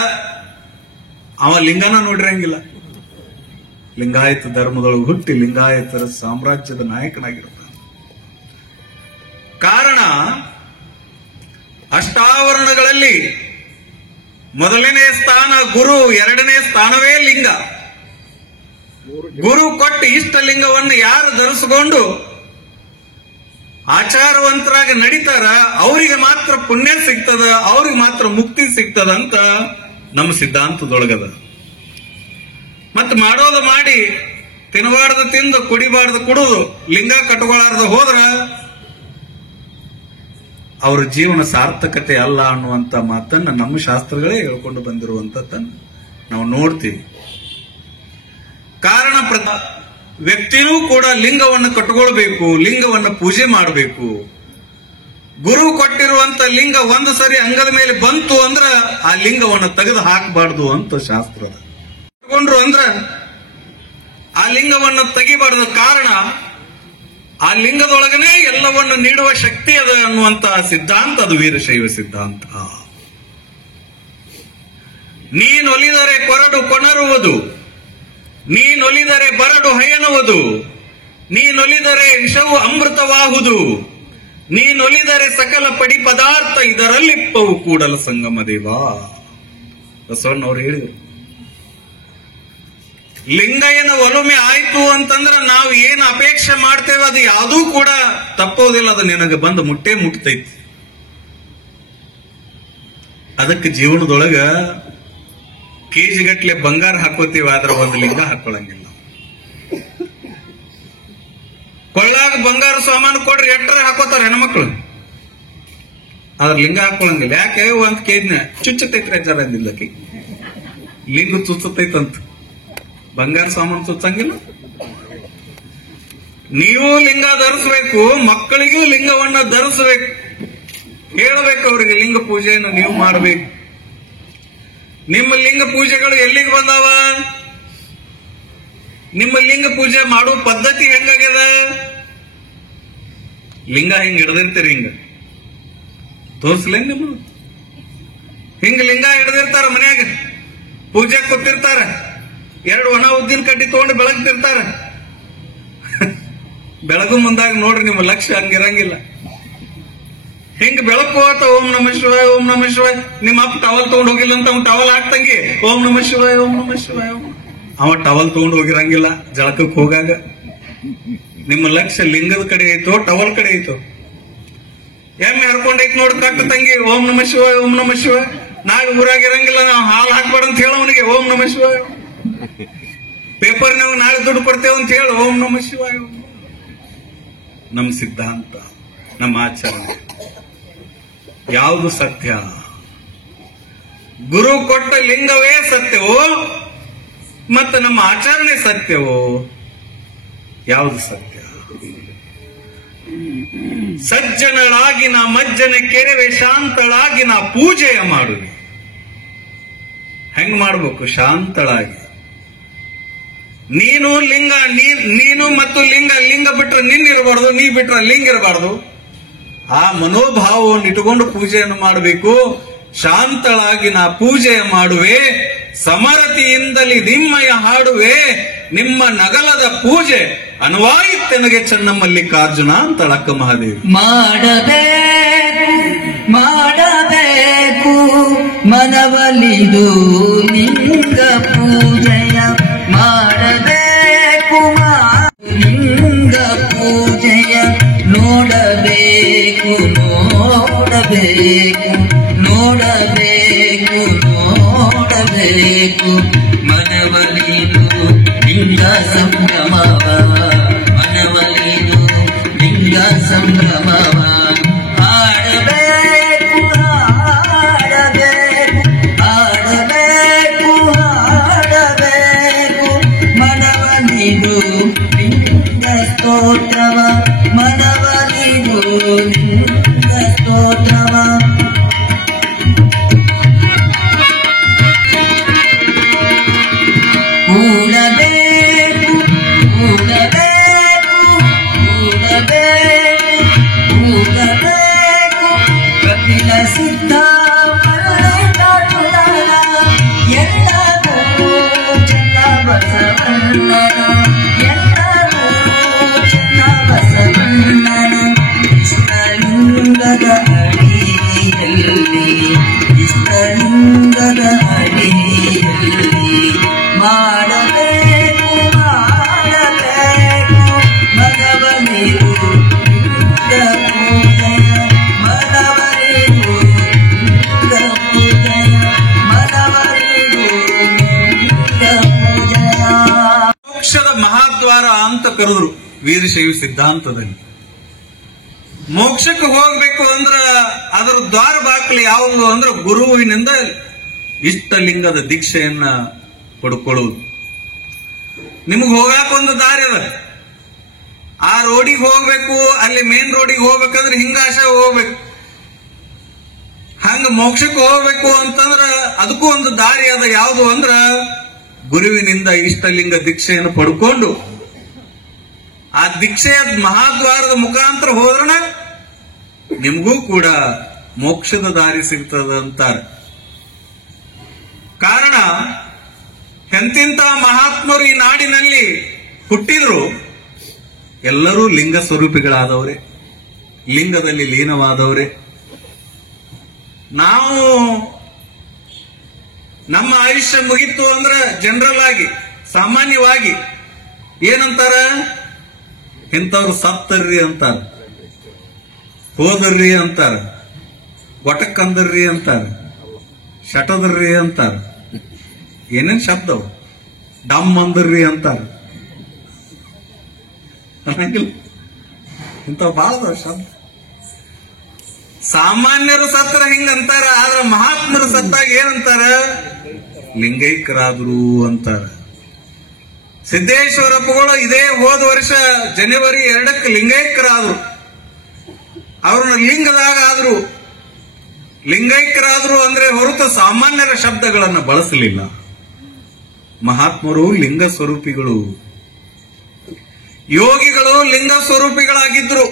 ಅವ ಲಿಂಗನ ನೋಡಿರಂಗಿಲ್ಲ. ಲಿಂಗಾಯತ ಧರ್ಮದೊಳಗೆ ಹುಟ್ಟಿ ಲಿಂಗಾಯತರ ಸಾಮ್ರಾಜ್ಯದ ನಾಯಕನಾಗಿರ್ತಾನೆ. ಕಾರಣ ಅಷ್ಟಾವರಣಗಳಲ್ಲಿ ಮೊದಲನೇ ಸ್ಥಾನ ಗುರು, ಎರಡನೇ ಸ್ಥಾನವೇ ಲಿಂಗ. ಗುರು ಕೊಟ್ಟ ಇಷ್ಟ ಲಿಂಗವನ್ನು ಯಾರು ಧರಿಸಿಕೊಂಡು ಆಚಾರವಂತರಾಗಿ ನಡೀತಾರ ಅವರಿಗೆ ಮಾತ್ರ ಪುಣ್ಯ ಸಿಗ್ತದ, ಅವ್ರಿಗೆ ಮಾತ್ರ ಮುಕ್ತಿ ಸಿಗ್ತದ ಅಂತ ನಮ್ಮ ಸಿದ್ಧಾಂತದೊಳಗದ. ಮತ್ ಮಾಡೋದು ಮಾಡಿ, ತಿನ್ನಬಾರ್ದು ತಿಂದು, ಕುಡಿಬಾರ್ದು ಕುಡಿದು, ಲಿಂಗ ಕಟ್ಕೊಳಾರ್ದು ಹೋದ್ರ ಅವರ ಜೀವನ ಸಾರ್ಥಕತೆ ಅಲ್ಲ ಅನ್ನುವಂತ ಮಾತನ್ನ ನಮ್ಮ ಶಾಸ್ತ್ರಗಳೇ ಹೇಳ್ಕೊಂಡು ಬಂದಿರುವಂತದ್ದನ್ನು ನಾವು ನೋಡ್ತೀವಿ. ಕಾರಣ ವ್ಯಕ್ತಿನೂ ಕೂಡ ಲಿಂಗವನ್ನು ಕಟ್ಕೊಳ್ಬೇಕು, ಲಿಂಗವನ್ನು ಪೂಜೆ ಮಾಡಬೇಕು. ಗುರು ಕೊಟ್ಟಿರುವಂತ ಲಿಂಗ ಒಂದು ಸರಿ ಅಂಗದ ಮೇಲೆ ಬಂತು ಅಂದ್ರ ಆ ಲಿಂಗವನ್ನು ತೆಗೆದು ಹಾಕಬಾರ್ದು ಅಂತ ಶಾಸ್ತ್ರ. ಕಟ್ಕೊಂಡ್ರು ಅಂದ್ರ ಆ ಲಿಂಗವನ್ನು ತೆಗಿಬಾರ್ದು. ಕಾರಣ ಆ ಲಿಂಗದೊಳಗನೆ ಎಲ್ಲವನ್ನು ನೀಡುವ ಶಕ್ತಿ ಅದ ಅನ್ನುವಂತಹ ಸಿದ್ಧಾಂತ, ಅದು ವೀರಶೈವ ಸಿದ್ಧಾಂತ. ನೀನೊಲಿದರೆ ಕೊರಡು ಕೊನರುವುದು, ನೀನೊಲಿದರೆ ಬರಡು ಹಯನುವುದು, ನೀನೊಲಿದರೆ ವಿಷವು ಅಮೃತವಾಹುದು, ನೀನೊಲಿದರೆ ಸಕಲ ಪಡಿ ಪದಾರ್ಥ ಇದರಲ್ಲಿಪ್ಪವು ಕೂಡಲ ಸಂಗಮ ದೇವ. ಬಸವಣ್ಣವ್ರು ಹೇಳಿದರು. ಲಿಂಗಯ್ಯನ ಒಲುಮೆ ಆಯ್ತು ಅಂತಂದ್ರೆ ನಾವು ಏನು ಅಪೇಕ್ಷೆ ಮಾಡ್ತೇವೆ ಅದು ಯಾವುದೂ ಕೂಡ ತಪ್ಪೋದಿಲ್ಲ, ಅದು ನಿನಗೆ ಬಂದು ಮುಟ್ಟೇ ಮುಟ್ತೈತಿ. ಅದಕ್ಕೆ ಜೀವನದೊಳಗ ಕೆಜಿ ಗಟ್ಲೆ ಬಂಗಾರ ಹಾಕೋತೀವಿ, ಆದ್ರೆ ಒಂದು ಲಿಂಗ ಹಾಕೊಳ್ಳಂಗಿಲ್ಲ. ಕೊಳ್ಳಾಗ ಬಂಗಾರ ಸಾಮಾನು ಕೊಡ್ರಿ ಎಟ್ರ ಹಾಕೋತಾರ ಹೆಣ್ಮಕ್ಳು, ಆದ್ರೆ ಲಿಂಗ ಹಾಕೊಳ್ಳಂಗಿಲ್ಲ. ಯಾಕೆ? ಒಂದ್ ಕೆಜಿನ ಚುಚ್ಚತೈತ್ರಿ ಜರ ಅಂದಿಲ್ಲಕಿ, ಲಿಂಗ ಚುಚ್ಚತೈತಂತ, ಬಂಗಾರ ಸಾಮಾನು ಚುಚ್ಚಂಗಿಲ್ಲ. ನೀವು ಲಿಂಗ ಧರಿಸಬೇಕು, ಮಕ್ಕಳಿಗೂ ಲಿಂಗವನ್ನ ಧರಿಸಬೇಕು, ಹೇಳಬೇಕು ಅವರಿಗೆ ಲಿಂಗ ಪೂಜೆಯನ್ನು ನೀವು ಮಾಡಬೇಕು. ನಿಮ್ಮ ಲಿಂಗ ಪೂಜೆಗಳು ಎಲ್ಲಿಗೆ ಬಂದಾವ? ನಿಮ್ಮ ಲಿಂಗ ಪೂಜೆ ಮಾಡುವ ಪದ್ಧತಿ ಹೆಂಗಾಗ್ಯದ? ಲಿಂಗ ಹಿಂಗ ಹಿಡ್ದಿರ್ತೀರಿ, ಹಿಂಗ ತೋರ್ಸ್ಲೇನ್ ನಿಮ್ಮ ಹಿಂಗ ಲಿಂಗ ಹಿಡ್ದಿರ್ತಾರ ಮನ್ಯಾಗ, ಪೂಜೆ ಕೂತಿರ್ತಾರ, ಎರಡು ಒಣ ಉದ್ದಿನ ಕಡ್ಡಿ ತಗೊಂಡು ಬೆಳಗ್ತಿರ್ತಾರ. ಬೆಳಗು ಮುಂದಾಗ ನೋಡ್ರಿ ನಿಮ್ಮ ಲಕ್ಷ್ಯ ಹಂಗಿರಂಗಿಲ್ಲ. ಹಿಂಗ ಬೆಳಕು ಹೋತ ಓಂ ನಮ ಶಿವಾಯ, ಓಂ ನಮ ಶಿವಾಯ. ನಿಮ್ಮ ಅಪ್ಪ ಟವಲ್ ತಗೊಂಡ್ ಹೋಗಿಲ್ಲ ಅಂತ ಅವ್ನು ಟವಲ್ ಹಾಕ್ತಂಗಿ ಓಂ ನಮ ಶಿವಾಯ, ಓಂ ನಮ ಶಿವಾಯ. ಅವ ಟವಲ್ ತಗೊಂಡ್ ಹೋಗಿರಂಗಿಲ್ಲ ಜಳಕಕ್ಕೆ ಹೋಗಾಗ. ನಿಮ್ಮ ಲಕ್ಷ್ಯ ಲಿಂಗದ ಕಡೆ ಐತೋ ಟವಲ್ ಕಡೆ ಐತೋ? ಎಮ್ಮೆ ಹರ್ಕೊಂಡೈತ್ ನೋಡಿ ಕಟ್ಟು ತಂಗಿ ಓಂ ನಮ ಶಿವಾಯ, ಓಂ ನಮ ಶಿವಾಯ. ನಾಳೆ ಊರಾಗಿರಂಗಿಲ್ಲ, ನಾವು ಹಾಲು ಹಾಕ್ಬೇಡ ಅಂತ ಹೇಳವನಿಗೆ ಓಂ ನಮ ಶಿವಾಯ. ಪೇಪರ್ ನಾವು ನಾಳೆ ದುಡ್ಡು ಕೊಡ್ತೇವೆ ಅಂತ ಹೇಳು ಓಂ ನಮ ಶಿವಾಯ. ನಮ್ಮ ಸಿದ್ಧಾಂತ, ನಮ್ಮ ಆಚರಣೆ ಯಾವುದು ಸತ್ಯ? ಗುರು ಕೊಟ್ಟ ಲಿಂಗವೇ ಸತ್ಯವೋ ಮತ್ತು ನಮ್ಮ ಆಚರಣೆ ಸತ್ಯವೋ? ಯಾವುದು ಸತ್ಯ? ಸಜ್ಜನಳಾಗಿ ನಾ ಮಜ್ಜನ ಕೆರೆವೆ, ಶಾಂತಳಾಗಿ ನಾ ಪೂಜೆಯ ಮಾಡುವೆ. ಹೆಂಗ್ ಮಾಡ್ಬೇಕು? ಶಾಂತಳಾಗಿ. ನೀನು ಲಿಂಗ, ನೀನು ಮತ್ತು ಲಿಂಗ, ಲಿಂಗ ಬಿಟ್ರೆ ನಿನ್ನಿರಬಾರ್ದು, ನೀ ಬಿಟ್ರೆ ಲಿಂಗ ಇರಬಾರ್ದು. ಆ ಮನೋಭಾವವನ್ನು ಇಟ್ಟುಕೊಂಡು ಪೂಜೆಯನ್ನು ಮಾಡಬೇಕು. ಶಾಂತಳಾಗಿ ನಾ ಪೂಜೆಯ ಮಾಡುವೆ, ಸಮರತಿಯಿಂದಲೇ ನಿಮ್ಮಯ ಹಾಡುವೆ, ನಿಮ್ಮ ನಗಲದ ಪೂಜೆ ಅನ್ವಾಯಿತೆನಗೆ ಚೆನ್ನಮಲ್ಲಿಕಾರ್ಜುನ ಅಂತಳಕ್ಕ ಮಹಾದೇವಿ. ಮಾಡಬೇಕು ಮಾಡಬೇಕು ಮನವಲಿದು ಲಿಂಗ ಪೂಜೆಯ, ಮಾಡಬೇಕು ಲಿಂಗ ಪೂಜೆಯ, ನೋಡಬೇಕು ನೋಡಬೇಕು ನೋಡಬೇಕು ಸಂಭ್ರಮವ ಹಾಡಬೇಕು ಹಾಡಬೇಕು ಹಾಡಬೇಕು ಮನವನಿದು ಲಿಂಗ ಸ್ತೋತ್ರವ ಮನವನಿದು ಲಿಂಗ ಸ್ತೋತ್ರವ ಕೂಡಬೇಕು ಕೂಡಬೇಕು ಕೂಡಬೇಕು ಕೂಡಬೇಕು ಕಪಿಲ ಸಿದ್ಧ ಎಲ್ಲರೂ ಚೆನ್ನ ಬಸವಣ್ಣನ ಎಲ್ಲರೂ ಚೆನ್ನ ಬಸವಣ್ಣನ ಇಷ್ಟಲಿಂಗದ ಅಡಿಯಲ್ಲಿ ಇಷ್ಟಲಿಂಗದ ಅಡಿಯಲ್ಲಿ ಮಾಡಬೇಕು ಮಾಡಬೇಕು ಮಗವನಿರು ಲಿಂಗ ಪೂಜೆಯ ಮನವರಿರು ಲಿಂಗ ಪೂಜೆಯ ಮನವರಿರು ಲಿಂಗ ಪೂಜೆಯ ಮೋಕ್ಷದ ಮಹಾದ್ವಾರ ಅಂತ ಕರೆದ್ರು ವೀರಶೈವ ಸಿದ್ಧಾಂತದಲ್ಲಿ. ಮೋಕ್ಷಕ್ಕೆ ಹೋಗ್ಬೇಕು ಅಂದ್ರ ಅದರ ದ್ವಾರ ಬಾಗಿಲು ಯಾವುದು ಅಂದ್ರೆ ಗುರುವಿನಿಂದ ಇಷ್ಟಲಿಂಗದ ದೀಕ್ಷೆಯನ್ನ ಪಡ್ಕೊಳ್ಳುವುದು. ನಿಮಗೆ ಹೋಗಾಕ ಒಂದು ದಾರಿ ಅದ. ಆ ರೋಡಿಗೆ ಹೋಗ್ಬೇಕು, ಅಲ್ಲಿ ಮೇನ್ ರೋಡಿಗೆ ಹೋಗ್ಬೇಕಂದ್ರೆ ಹಿಂಗಾಶ ಹೋಗ್ಬೇಕು. ಹಂಗ ಮೋಕ್ಷಕ್ಕೆ ಹೋಗ್ಬೇಕು ಅಂತಂದ್ರ ಅದಕ್ಕೂ ಒಂದು ದಾರಿ ಅದ. ಯಾವುದು ಅಂದ್ರ ಗುರುವಿನಿಂದ ಇಷ್ಟಲಿಂಗ ದೀಕ್ಷೆಯನ್ನು ಪಡ್ಕೊಂಡು ಆ ದೀಕ್ಷೆಯ ಮಹಾದ್ವಾರದ ಮುಖಾಂತರ ಹೋದ್ರನ ನಿಮಗೂ ಕೂಡ ಮೋಕ್ಷದ ದಾರಿ ಸಿಗ್ತದ ಅಂತಾರೆ. ಕಾರಣ ಎಂತಿಂತ ಮಹಾತ್ಮರು ಈ ನಾಡಿನಲ್ಲಿ ಹುಟ್ಟಿದ್ರು ಎಲ್ಲರೂ ಲಿಂಗ ಸ್ವರೂಪಿಗಳಾದವರೇ, ಲಿಂಗದಲ್ಲಿ ಲೀನವಾದವರೇ. ನಾವು ನಮ್ಮ ಆಯುಷ್ಯ ಮುಗಿತು ಅಂದ್ರೆ ಜನರಲ್ ಆಗಿ ಸಾಮಾನ್ಯವಾಗಿ ಏನಂತಾರ, ಇಂಥವ್ರು ಸತ್ತರ್ರಿ ಅಂತಾರ, ಹೋದರ್ರಿ ಅಂತಾರ, ಗೊಟಕ್ಕಂದರ್ರಿ ಅಂತಾರ, ಶಟದರ್ರಿ ಅಂತಾರ, ಏನೇನ್ ಶಬ್ದವು, ಡಮ್ ಅಂದರ್ರಿ ಅಂತಾರ. ಇಂಥ ಬಾಳದ ಶಬ್ದ. ಸಾಮಾನ್ಯರು ಸತ್ರ ಹಿಂಗಂತಾರ, ಆದ್ರೆ ಮಹಾತ್ಮರು ಸತ್ತಾಗ ಏನಂತಾರ, ಲಿಂಗೈಕ್ಯರಾದ್ರು ಅಂತಾರ. ಸಿದ್ದೇಶ್ವರಪ್ಪಗಳು ಇದೇ ಹೋದ ವರ್ಷ ಜನವರಿ 2ಕ್ಕೆ ಲಿಂಗೈಕ್ಯರಾದ್ರು. ಅವ್ರನ್ನ ಲಿಂಗದಾಗ ಆದ್ರು. ಲಿಂಗೈಕ್ಯರಾದ್ರು ಅಂದ್ರೆ ಹೊರತು ಸಾಮಾನ್ಯರ ಶಬ್ದಗಳನ್ನು ಬಳಸಲಿಲ್ಲ. ಮಹಾತ್ಮರು ಲಿಂಗ ಸ್ವರೂಪಿಗಳು, ಯೋಗಿಗಳು ಲಿಂಗ ಸ್ವರೂಪಿಗಳಾಗಿದ್ರು.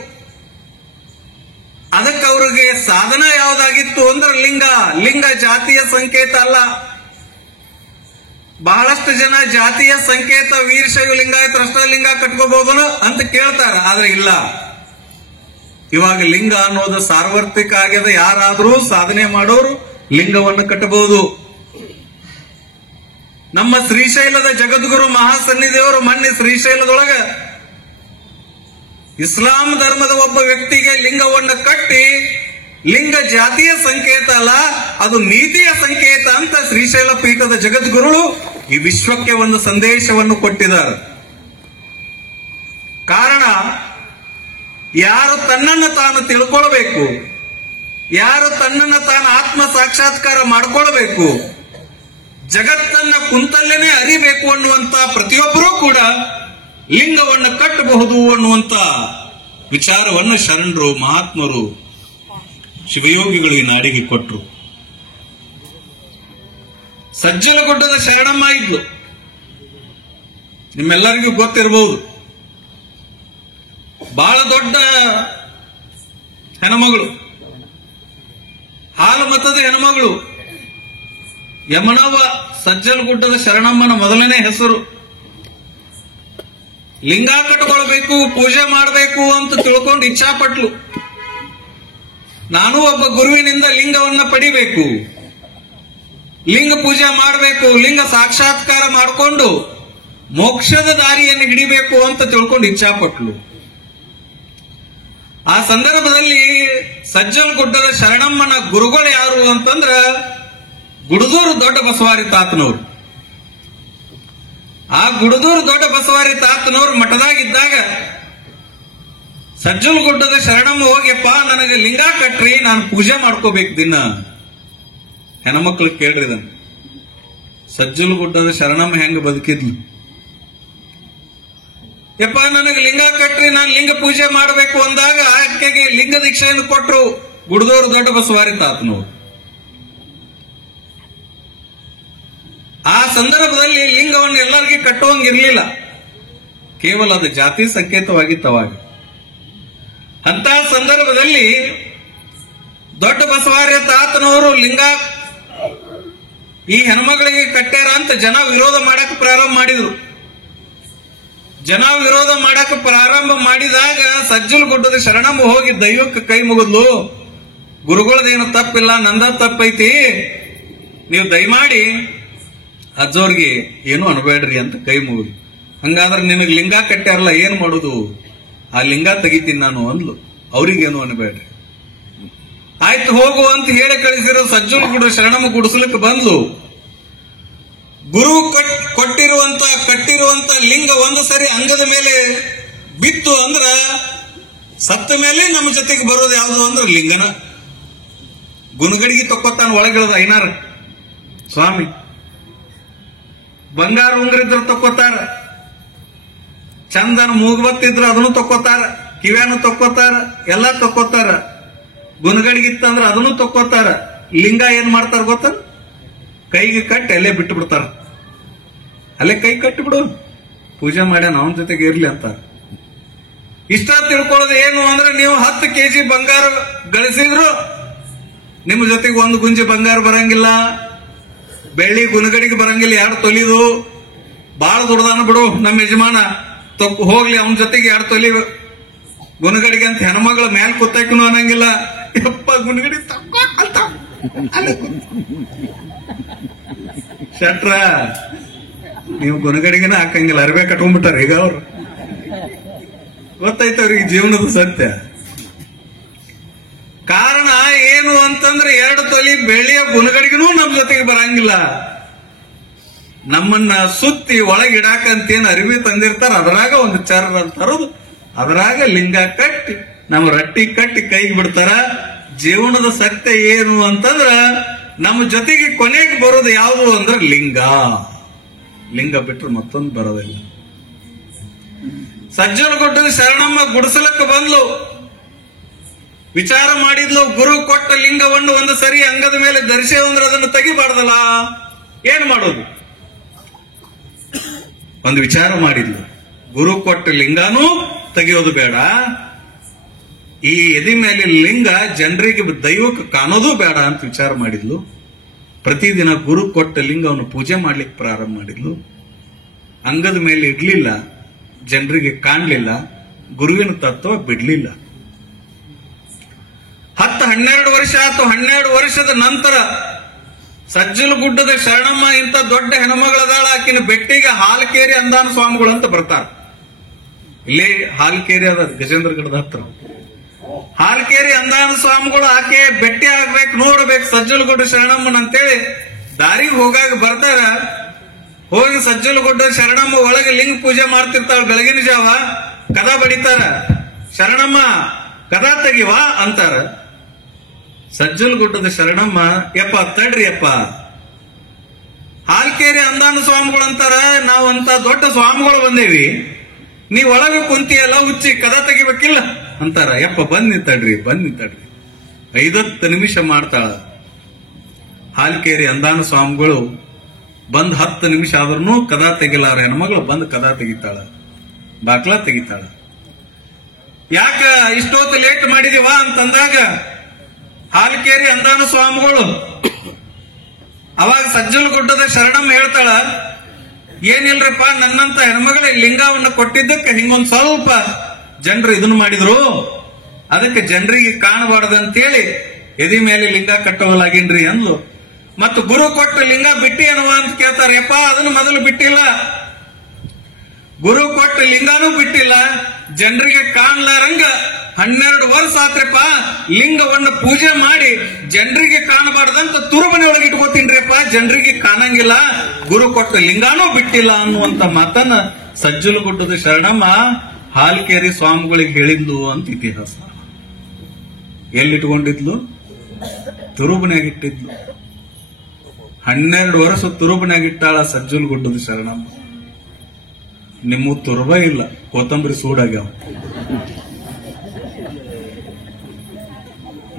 ಅದಕ್ಕೆ ಅವ್ರಿಗೆ ಸಾಧನ ಯಾವ್ದಾಗಿತ್ತು ಅಂದ್ರೆ ಲಿಂಗ. ಲಿಂಗ ಜಾತಿಯ ಸಂಕೇತ ಅಲ್ಲ. ಬಹಳಷ್ಟು ಜನ ಜಾತಿಯ ಸಂಕೇತ ವೀರಶೈವ ಲಿಂಗಾಯತ ಲಿಂಗ ಕಟ್ಕೋಬಹುದು ಅಂತ ಕೇಳ್ತಾರ, ಆದ್ರೆ ಇಲ್ಲ. ಇವಾಗ ಲಿಂಗ ಅನ್ನೋದು ಸಾರ್ವತ್ರಿಕ ಆಗ್ಯದ. ಯಾರಾದ್ರೂ ಸಾಧನೆ ಮಾಡೋರು ಲಿಂಗವನ್ನು ಕಟ್ಟಬಹುದು. ನಮ್ಮ ಶ್ರೀಶೈಲದ ಜಗದ್ಗುರು ಮಹಾಸನ್ನಿದೇವರು ಮೊನ್ನೆ ಶ್ರೀಶೈಲದೊಳಗ ಇಸ್ಲಾಂ ಧರ್ಮದ ಒಬ್ಬ ವ್ಯಕ್ತಿಗೆ ಲಿಂಗವನ್ನು ಕಟ್ಟಿ, ಲಿಂಗ ಜಾತಿಯ ಸಂಕೇತ ಅಲ್ಲ, ಅದು ನೀತಿಯ ಸಂಕೇತ ಅಂತ ಶ್ರೀಶೈಲ ಪೀಠದ ಜಗದ್ಗುರುಗಳು ಈ ವಿಶ್ವಕ್ಕೆ ಒಂದು ಸಂದೇಶವನ್ನು ಕೊಟ್ಟಿದ್ದಾರೆ. ಕಾರಣ ಯಾರು ತನ್ನನ್ನು ತಾನು ತಿಳ್ಕೊಳ್ಬೇಕು, ಯಾರು ತನ್ನನ್ನು ತಾನು ಆತ್ಮ ಸಾಕ್ಷಾತ್ಕಾರ ಮಾಡ್ಕೊಳ್ಬೇಕು, ಜಗತ್ತನ್ನ ಕುಂತಲ್ಲೇನೆ ಅರಿಬೇಕು ಅನ್ನುವಂತ ಪ್ರತಿಯೊಬ್ಬರೂ ಕೂಡ ಲಿಂಗವನ್ನು ಕಟ್ಟಬಹುದು ಅನ್ನುವಂತ ವಿಚಾರವನ್ನು ಶರಣರು, ಮಹಾತ್ಮರು, ಶಿವಯೋಗಿಗಳಿಗೆ ನಾಡಿಗೆ ಕೊಟ್ಟರು. ಸಜ್ಜಲಗುಡ್ಡದ ಶರಣಮ್ಮ ಇದ್ಲು, ನಿಮ್ಮೆಲ್ಲರಿಗೂ ಗೊತ್ತಿರಬಹುದು. ಬಹಳ ದೊಡ್ಡ ಹೆಣ್ಮಗಳು, ಹಾಲು ಮತದ ಹೆಣ್ಮಗಳು. ಯಮನವ್ವ ಸಜ್ಜಲಗುಡ್ಡದ ಶರಣಮ್ಮನ ಮೊದಲನೇ ಹೆಸರು. ಲಿಂಗ ಕಟ್ಕೊಳ್ಬೇಕು, ಪೂಜೆ ಮಾಡಬೇಕು ಅಂತ ತಿಳ್ಕೊಂಡು ಇಚ್ಛಾಪಟ್ಲು. ನಾನು ಒಬ್ಬ ಗುರುವಿನಿಂದ ಲಿಂಗವನ್ನ ಪಡಿಬೇಕು, ಲಿಂಗ ಪೂಜೆ ಮಾಡಬೇಕು, ಲಿಂಗ ಸಾಕ್ಷಾತ್ಕಾರ ಮಾಡಿಕೊಂಡು ಮೋಕ್ಷದ ದಾರಿಯನ್ನು ಹಿಡಿಬೇಕು ಅಂತ ತಿಳ್ಕೊಂಡು ಇಚ್ಛಾಪಟ್ಲು. ಆ ಸಂದರ್ಭದಲ್ಲಿ ಸಜ್ಜಲಗುಡ್ಡದ ಶರಣಮ್ಮನ ಗುರುಗಳು ಯಾರು ಅಂತಂದ್ರ ಗುಡದೂರು ದೊಡ್ಡ ಬಸವಾರಿ ತಾತನವರು. ಆ ಗುಡದೂರು ದೊಡ್ಡ ಬಸವಾರಿ ತಾತನವರು ಮಠದಾಗಿದ್ದಾಗ ಸಜ್ಜಲಗುಡ್ಡದ ಶರಣಮ್ಮ ಹೋಗ್ಯಪ್ಪ ನನಗೆ ಲಿಂಗ ಕಟ್ರಿ, ನಾನು ಪೂಜೆ ಮಾಡ್ಕೋಬೇಕು ದಿನ. ಹೆಣ್ಮಕ್ಳು ಕೇಳ್ರಿ ಇದನ್ನ. ಸಜ್ಜಲಗುಡ್ಡದ ಶರಣಮ್ಮ ಹೆಂಗ ಬದುಕಿದ್ಲು? ಯಪ್ಪ ನನಗೆ ಲಿಂಗ ಕಟ್ರಿ, ನಾನು ಲಿಂಗ ಪೂಜೆ ಮಾಡಬೇಕು ಅಂದಾಗ ಆಕೆಗೆ ಲಿಂಗ ದೀಕ್ಷೆಯನ್ನು ಕೊಟ್ರು ಗುಡ್ದೋರು ದೊಡ್ಡ ಬಸವಾರಿ ತಾತನವರು. ಆ ಸಂದರ್ಭದಲ್ಲಿ ಲಿಂಗವನ್ನು ಎಲ್ಲರಿಗೂ ಕಟ್ಟುವಂಗಿರ್ಲಿಲ್ಲ, ಕೇವಲ ಅದು ಜಾತಿ ಸಂಕೇತವಾಗಿತ್ತು ಅವಾಗ. ಅಂತ ಸಂದರ್ಭದಲ್ಲಿ ದೊಡ್ಡ ಬಸವಾರ್ಯ ತಾತನವರು ಲಿಂಗ ಈ ಹೆಣ್ಮಗಳಿಗೆ ಕಟ್ಟ್ಯಾರ ಅಂತ ಜನ ವಿರೋಧ ಮಾಡಕ್ಕೆ ಪ್ರಾರಂಭ ಮಾಡಿದ್ರು. ಜನ ವಿರೋಧ ಮಾಡಕ್ಕೆ ಪ್ರಾರಂಭ ಮಾಡಿದಾಗ ಸಜ್ಜಲಗುಡ್ಡದ ಶರಣಮ್ಮ ಹೋಗಿ ದೈವಕ್ಕೆ ಕೈ ಮುಗಿದ್ಲು. ಗುರುಗಳದೇನು ತಪ್ಪಿಲ್ಲ, ನಂದ ತಪ್ಪೈತಿ, ನೀವು ದಯಮಾಡಿ ಅಜ್ಜೋರ್ಗೆ ಏನು ಅನ್ಬೇಡ್ರಿ ಅಂತ ಕೈ ಮುಗಿದ್ಲು. ಹಂಗಾದ್ರೆ ನಿನಗೆ ಲಿಂಗ ಕಟ್ಟ್ಯಾರಲ್ಲ, ಏನ್ ಮಾಡುದು? ಆ ಲಿಂಗ ತೆಗಿತೀನಿ ನಾನು ಅಂದ್ಲು. ಅವ್ರಿಗೇನು ಅನ್ಬೇಡ್ರಿ. ಆಯ್ತು ಹೋಗು ಅಂತ ಹೇಳಿ ಕಳಿಸಿರೋ ಸಜ್ಜಲಗುಡ್ಡ ಶರಣಮ್ಮ ಗುಡಿಸ್ಲಿಕ್ಕೆ ಬಂದ್ಲು. ಗುರು ಕಟ್ಟಿರುವಂತ ಲಿಂಗ ಒಂದು ಸರಿ ಅಂಗದ ಮೇಲೆ ಬಿತ್ತು ಅಂದ್ರ ಸತ್ತ ಮೇಲೆ ನಮ್ಮ ಜೊತೆಗೆ ಬರೋದು ಯಾವುದು ಅಂದ್ರೆ ಲಿಂಗನ. ಗುಣಗಡಿಗೆ ತಕ್ಕೊತಾನ ಒಳಗಿಳದ ಐನಾರ ಸ್ವಾಮಿ. ಬಂಗಾರ ಉಂಗ್ರಿದ್ರು ತಕ್ಕೋತಾರ, ಚಂದನ ಮೂಗ್ಬತ್ತಿದ್ರು ಅದನ್ನು ತಕ್ಕೋತಾರ, ಕಿವ್ಯಾನು ತಕ್ಕೋತಾರ, ಎಲ್ಲಾ ತಕ್ಕೋತಾರ. ಗುಣಗಡಿಗಿತ್ತಂದ್ರ ಅದನ್ನು ತಕ್ಕೋತಾರ. ಲಿಂಗ ಏನ್ ಮಾಡ್ತಾರ ಗೊತ್ತ? ಕೈಗೆ ಕಟ್ಟಿ ಅಲ್ಲೇ ಬಿಟ್ಟು ಬಿಡ್ತಾರ. ಅಲ್ಲೇ ಕೈ ಕಟ್ಟಿ ಬಿಡು, ಪೂಜೆ ಮಾಡ್ಯಾನ ಅವನ ಜೊತೆಗೆ ಇರ್ಲಿ ಅಂತ. ಇಷ್ಟ ತಿಳ್ಕೊಳ್ಳೋದು ಏನು ಅಂದ್ರೆ, ನೀವು 10 kg ಬಂಗಾರ ಗಳಿಸಿದ್ರು ನಿಮ್ಮ ಜೊತೆಗೆ 1 ಗುಂಜಿ ಬಂಗಾರ ಬರಂಗಿಲ್ಲ, ಬೆಳ್ಳಿ ಗುಣಗಡಿಗೆ ಬರಂಗಿಲ್ಲ. 2 ತೊಲಿದು ಬಾಳ ದುಡ್ದಾನ ಬಿಡು ನಮ್ಮ ಯಜಮಾನ, ಹೋಗ್ಲಿ ಅವನ ಜೊತೆಗೆ 2 ತೊಲಿ ಗುಣಗಡಿಗೆ ಅಂತ ಹೆಣ್ಮಗಳ ಮ್ಯಾಲ್ ಕೂತಾಕಿನೂ ಅನ್ನಂಗಿಲ್ಲ. ಯಪ್ಪ ಗುಣಗಡಿ ತಕ್ಕೋ ಅಂತ ಶಟ್ರ ನೀವು ಗುಣಗಡಿಗೆನ ಹಾಕಂಗಿಲ್ಲ, ಅರ್ಬೆ ಕಟ್ಕೊಂಡ್ಬಿಟ್ಟಾರ ಈಗ ಅವ್ರು. ಗೊತ್ತಾಯ್ತು ಅವ್ರಿಗೆ ಜೀವನದ ಸತ್ಯ. ಕಾರಣ ಏನು ಅಂತಂದ್ರೆ 2 ತೊಲಿ ಬೆಳ್ಳಿಯ ಗುಣಗಡಿಗೆನೂ ನಮ್ಮ ಜೊತೆಗೆ ಬರಂಗಿಲ್ಲ. ನಮ್ಮನ್ನ ಸುತ್ತಿ ಒಳಗಿಡಾಕಂತೇನು ಅರಿವಿ ತಂದಿರ್ತಾರ, ಅದರಾಗ ಒಂದು ಚರ್ರ ತರೋದು, ಅದರಾಗ ಲಿಂಗ ಕಟ್ಟಿ ನಮ್ಮ ರಟ್ಟಿ ಕಟ್ಟಿ ಕೈಗೆ ಬಿಡ್ತಾರ. ಜೀವನದ ಸತ್ಯ ಏನು ಅಂತಂದ್ರ ನಮ್ಮ ಜೊತೆಗೆ ಕೊನೆಗೆ ಬರೋದು ಯಾವುದು ಅಂದ್ರೆ ಲಿಂಗ. ಲಿಂಗ ಬಿಟ್ರೆ ಮತ್ತೊಂದು ಬರೋದಿಲ್ಲ. ಸಜ್ಜಲಗುಡ್ಡದ ಶರಣಮ್ಮ ಗುಡಿಸಲಕ್ಕೆ ಬಂದ್ಲು, ವಿಚಾರ ಮಾಡಿದ್ಲು. ಗುರು ಕೊಟ್ಟ ಲಿಂಗವನ್ನು ಒಂದು ಸರಿ ಅಂಗದ ಮೇಲೆ ಧರಿಸೇ ಅಂದ್ರೆ ಅದನ್ನು ತೆಗಿಬಾರ್ದಲ್ಲ, ಏನ್ ಮಾಡೋದು? ಒಂದು ವಿಚಾರ ಮಾಡಿದ್ಲು. ಗುರು ಕೊಟ್ಟ ಲಿಂಗಾನೂ ತೆಗೆಯೋದು ಬೇಡ, ಈ ಎದಿ ಮೇಲೆ ಲಿಂಗ ಜನರಿಗೆ ದೈವಕ್ಕೆ ಕಾಣೋದು ಬೇಡ ಅಂತ ವಿಚಾರ ಮಾಡಿದ್ಲು. ಪ್ರತಿದಿನ ಗುರು ಕೊಟ್ಟ ಲಿಂಗವನ್ನು ಪೂಜೆ ಮಾಡ್ಲಿಕ್ಕೆ ಪ್ರಾರಂಭ ಮಾಡಿದ್ಲು. ಅಂಗದ ಮೇಲೆ ಇಡ್ಲಿಲ್ಲ, ಜನರಿಗೆ ಕಾಣ್ಲಿಲ್ಲ, ಗುರುವಿನ ತತ್ವ ಬಿಡ್ಲಿಲ್ಲ. 10-12 ವರ್ಷ ಆಯ್ತು. 12 ವರ್ಷದ ನಂತರ ಸಜ್ಜಲಗುಡ್ಡದ ಶರಣಮ್ಮ ಇಂಥ ದೊಡ್ಡ ಹೆಣ್ಮಗಳದಾಳ, ಆಕಿನ ಬೆಟ್ಟಿಗೆ ಹಾಲಕೇರಿ ಅಂದಾನ ಸ್ವಾಮಿಗಳು ಅಂತ ಬರ್ತಾರ. ಇಲ್ಲೇ ಹಾಲಕೇರಿ ಅದ ಗಜೇಂದ್ರಗಢದ ಹತ್ರ. ಹಾಲಕೇರಿ ಅಂದಾನ ಸ್ವಾಮಿಗಳು ಆಕೆ ಭೇಟಿ ಆಗ್ಬೇಕು, ನೋಡ್ಬೇಕು ಸಜ್ಜಲಗುಡ್ಡ ಶರಣಮ್ಮನ ಅಂತೇಳಿ ದಾರಿಗೆ ಹೋಗಾಗ ಬರ್ತಾರ. ಹೋಗಿ ಸಜ್ಜಲಗುಡ್ಡ ಶರಣಮ್ಮ ಒಳಗೆ ಲಿಂಗ ಪೂಜೆ ಮಾಡ್ತಿರ್ತಾಳ. ಬೆಳಗಿನ ಜಾವ ಕದ ಬಡಿತಾರ. ಶರಣಮ್ಮ ಕದ ತೆಗಿವಾ ಅಂತಾರ. ಸಜ್ಜಲಗುಡ್ಡದ ಶರಣಮ್ಮ ಯಪ್ಪ ತಡ್ರಿ ಅಪ್ಪ, ಹಾಲಕೇರಿ ಅಂದಾನ ಸ್ವಾಮಿಗಳು ಅಂತಾರ, ನಾವಂತ ದೊಡ್ಡ ಸ್ವಾಮಿಗಳು ಬಂದೇವಿ, ನೀವ್ ಒಳಗೆ ಕುಂತಿಯಲ್ಲ ಹುಚ್ಚಿ ಕದ ತೆಗಿಬೇಕಿಲ್ಲ ಅಂತಾರ. ಯಪ್ಪ ಬಂದ್ ನಿಂತಡ್ರಿ 5 ನಿಮಿಷ ಮಾಡ್ತಾಳ. ಹಾಲಕೇರಿ ಅಂದಾನ ಸ್ವಾಮಿಗಳು ಬಂದ್ 10 ನಿಮಿಷ ಆದ್ರೂ ಕದ ತೆಗಿಲಾರ ಹೆಣ್ಮಗಳು ಬಂದ್ ಕದ ತೆಗಿತಾಳ, ಬಾಕ್ಲಾ ತೆಗಿತಾಳ. ಯಾಕ ಇಷ್ಟೊತ್ತು ಲೇಟ್ ಮಾಡಿದೀವ ಅಂತಂದಾಗ ಹಾಲಕೇರಿ ಅಂದಾನ ಸ್ವಾಮಿಗಳು ಅವಾಗ ಸಜ್ಜಲಗುಡ್ಡದ ಶರಣಮ್ಮ ಹೇಳ್ತಾಳ, ಏನಿಲ್ರಪ್ಪ, ನನ್ನಂತ ಹೆಣ್ಮಗಳ ಲಿಂಗವನ್ನು ಕೊಟ್ಟಿದ್ದಕ್ಕೆ ಹಿಂಗೊಂದ್ ಸ್ವಲ್ಪ ಜನರು ಇದನ್ನು ಮಾಡಿದ್ರು, ಅದಕ್ಕೆ ಜನರಿಗೆ ಕಾಣಬಾರ್ದಂತೇಳಿ ಎದಿ ಮೇಲೆ ಲಿಂಗ ಕಟ್ಟವಲಾಗಿನ್ರಿ ಅಂದ್ಲು. ಮತ್ತು ಗುರು ಕೊಟ್ಟ ಲಿಂಗ ಬಿಟ್ಟಿ ಏನವ ಅಂತ ಕೇಳ್ತಾರೆ. ಯಪ್ಪ ಅದನ್ನು ಮೊದಲು ಬಿಟ್ಟಿಲ್ಲ, ಗುರು ಕೊಟ್ಟ ಲಿಂಗಾನೂ ಬಿಟ್ಟಿಲ್ಲ, ಜನರಿಗೆ ಕಾಣ್ಲಾರಂಗ 12 ವರ್ಷ ಆತ್ರಪ್ಪ ಲಿಂಗವನ್ನು ಪೂಜೆ ಮಾಡಿ ಜನರಿಗೆ ಕಾಣಬಾರ್ದಂತ ತುರುಮನೆ ಒಳಗೆ ಇಟ್ಕೋತೀನ್ರಿಪ್ಪ, ಜನರಿಗೆ ಕಾಣಂಗಿಲ್ಲ, ಗುರು ಕೊಟ್ಟ ಲಿಂಗಾನೂ ಬಿಟ್ಟಿಲ್ಲ ಅನ್ನುವಂತ ಮಾತನ್ನ ಸಜ್ಜಲಗುಡ್ಡದ ಶರಣಮ್ಮ ಹಾಲ್ಕೇರಿ ಸ್ವಾಮಿಗಳಿಗೆ ಹೇಳಿದ್ಲು ಅಂತ ಇತಿಹಾಸ. ಎಲ್ಲಿಟ್ಕೊಂಡಿದ್ಲು? ತುರುಬನ್ಯಾಗ ಇಟ್ಟಿದ್ಲು. 12 ವರ್ಷ ತುರುಬನ್ಯಾಗ ಇಟ್ಟಾಳ ಸಜ್ಜುಲ್ ಗುಡ್ಡದ ಶರಣಮ್ಮ. ನಿಮ್ಮ ತುರುಬ ಇಲ್ಲ, ಕೊತ್ತಂಬರಿ ಸೂಡಾಗ್ಯಾವ.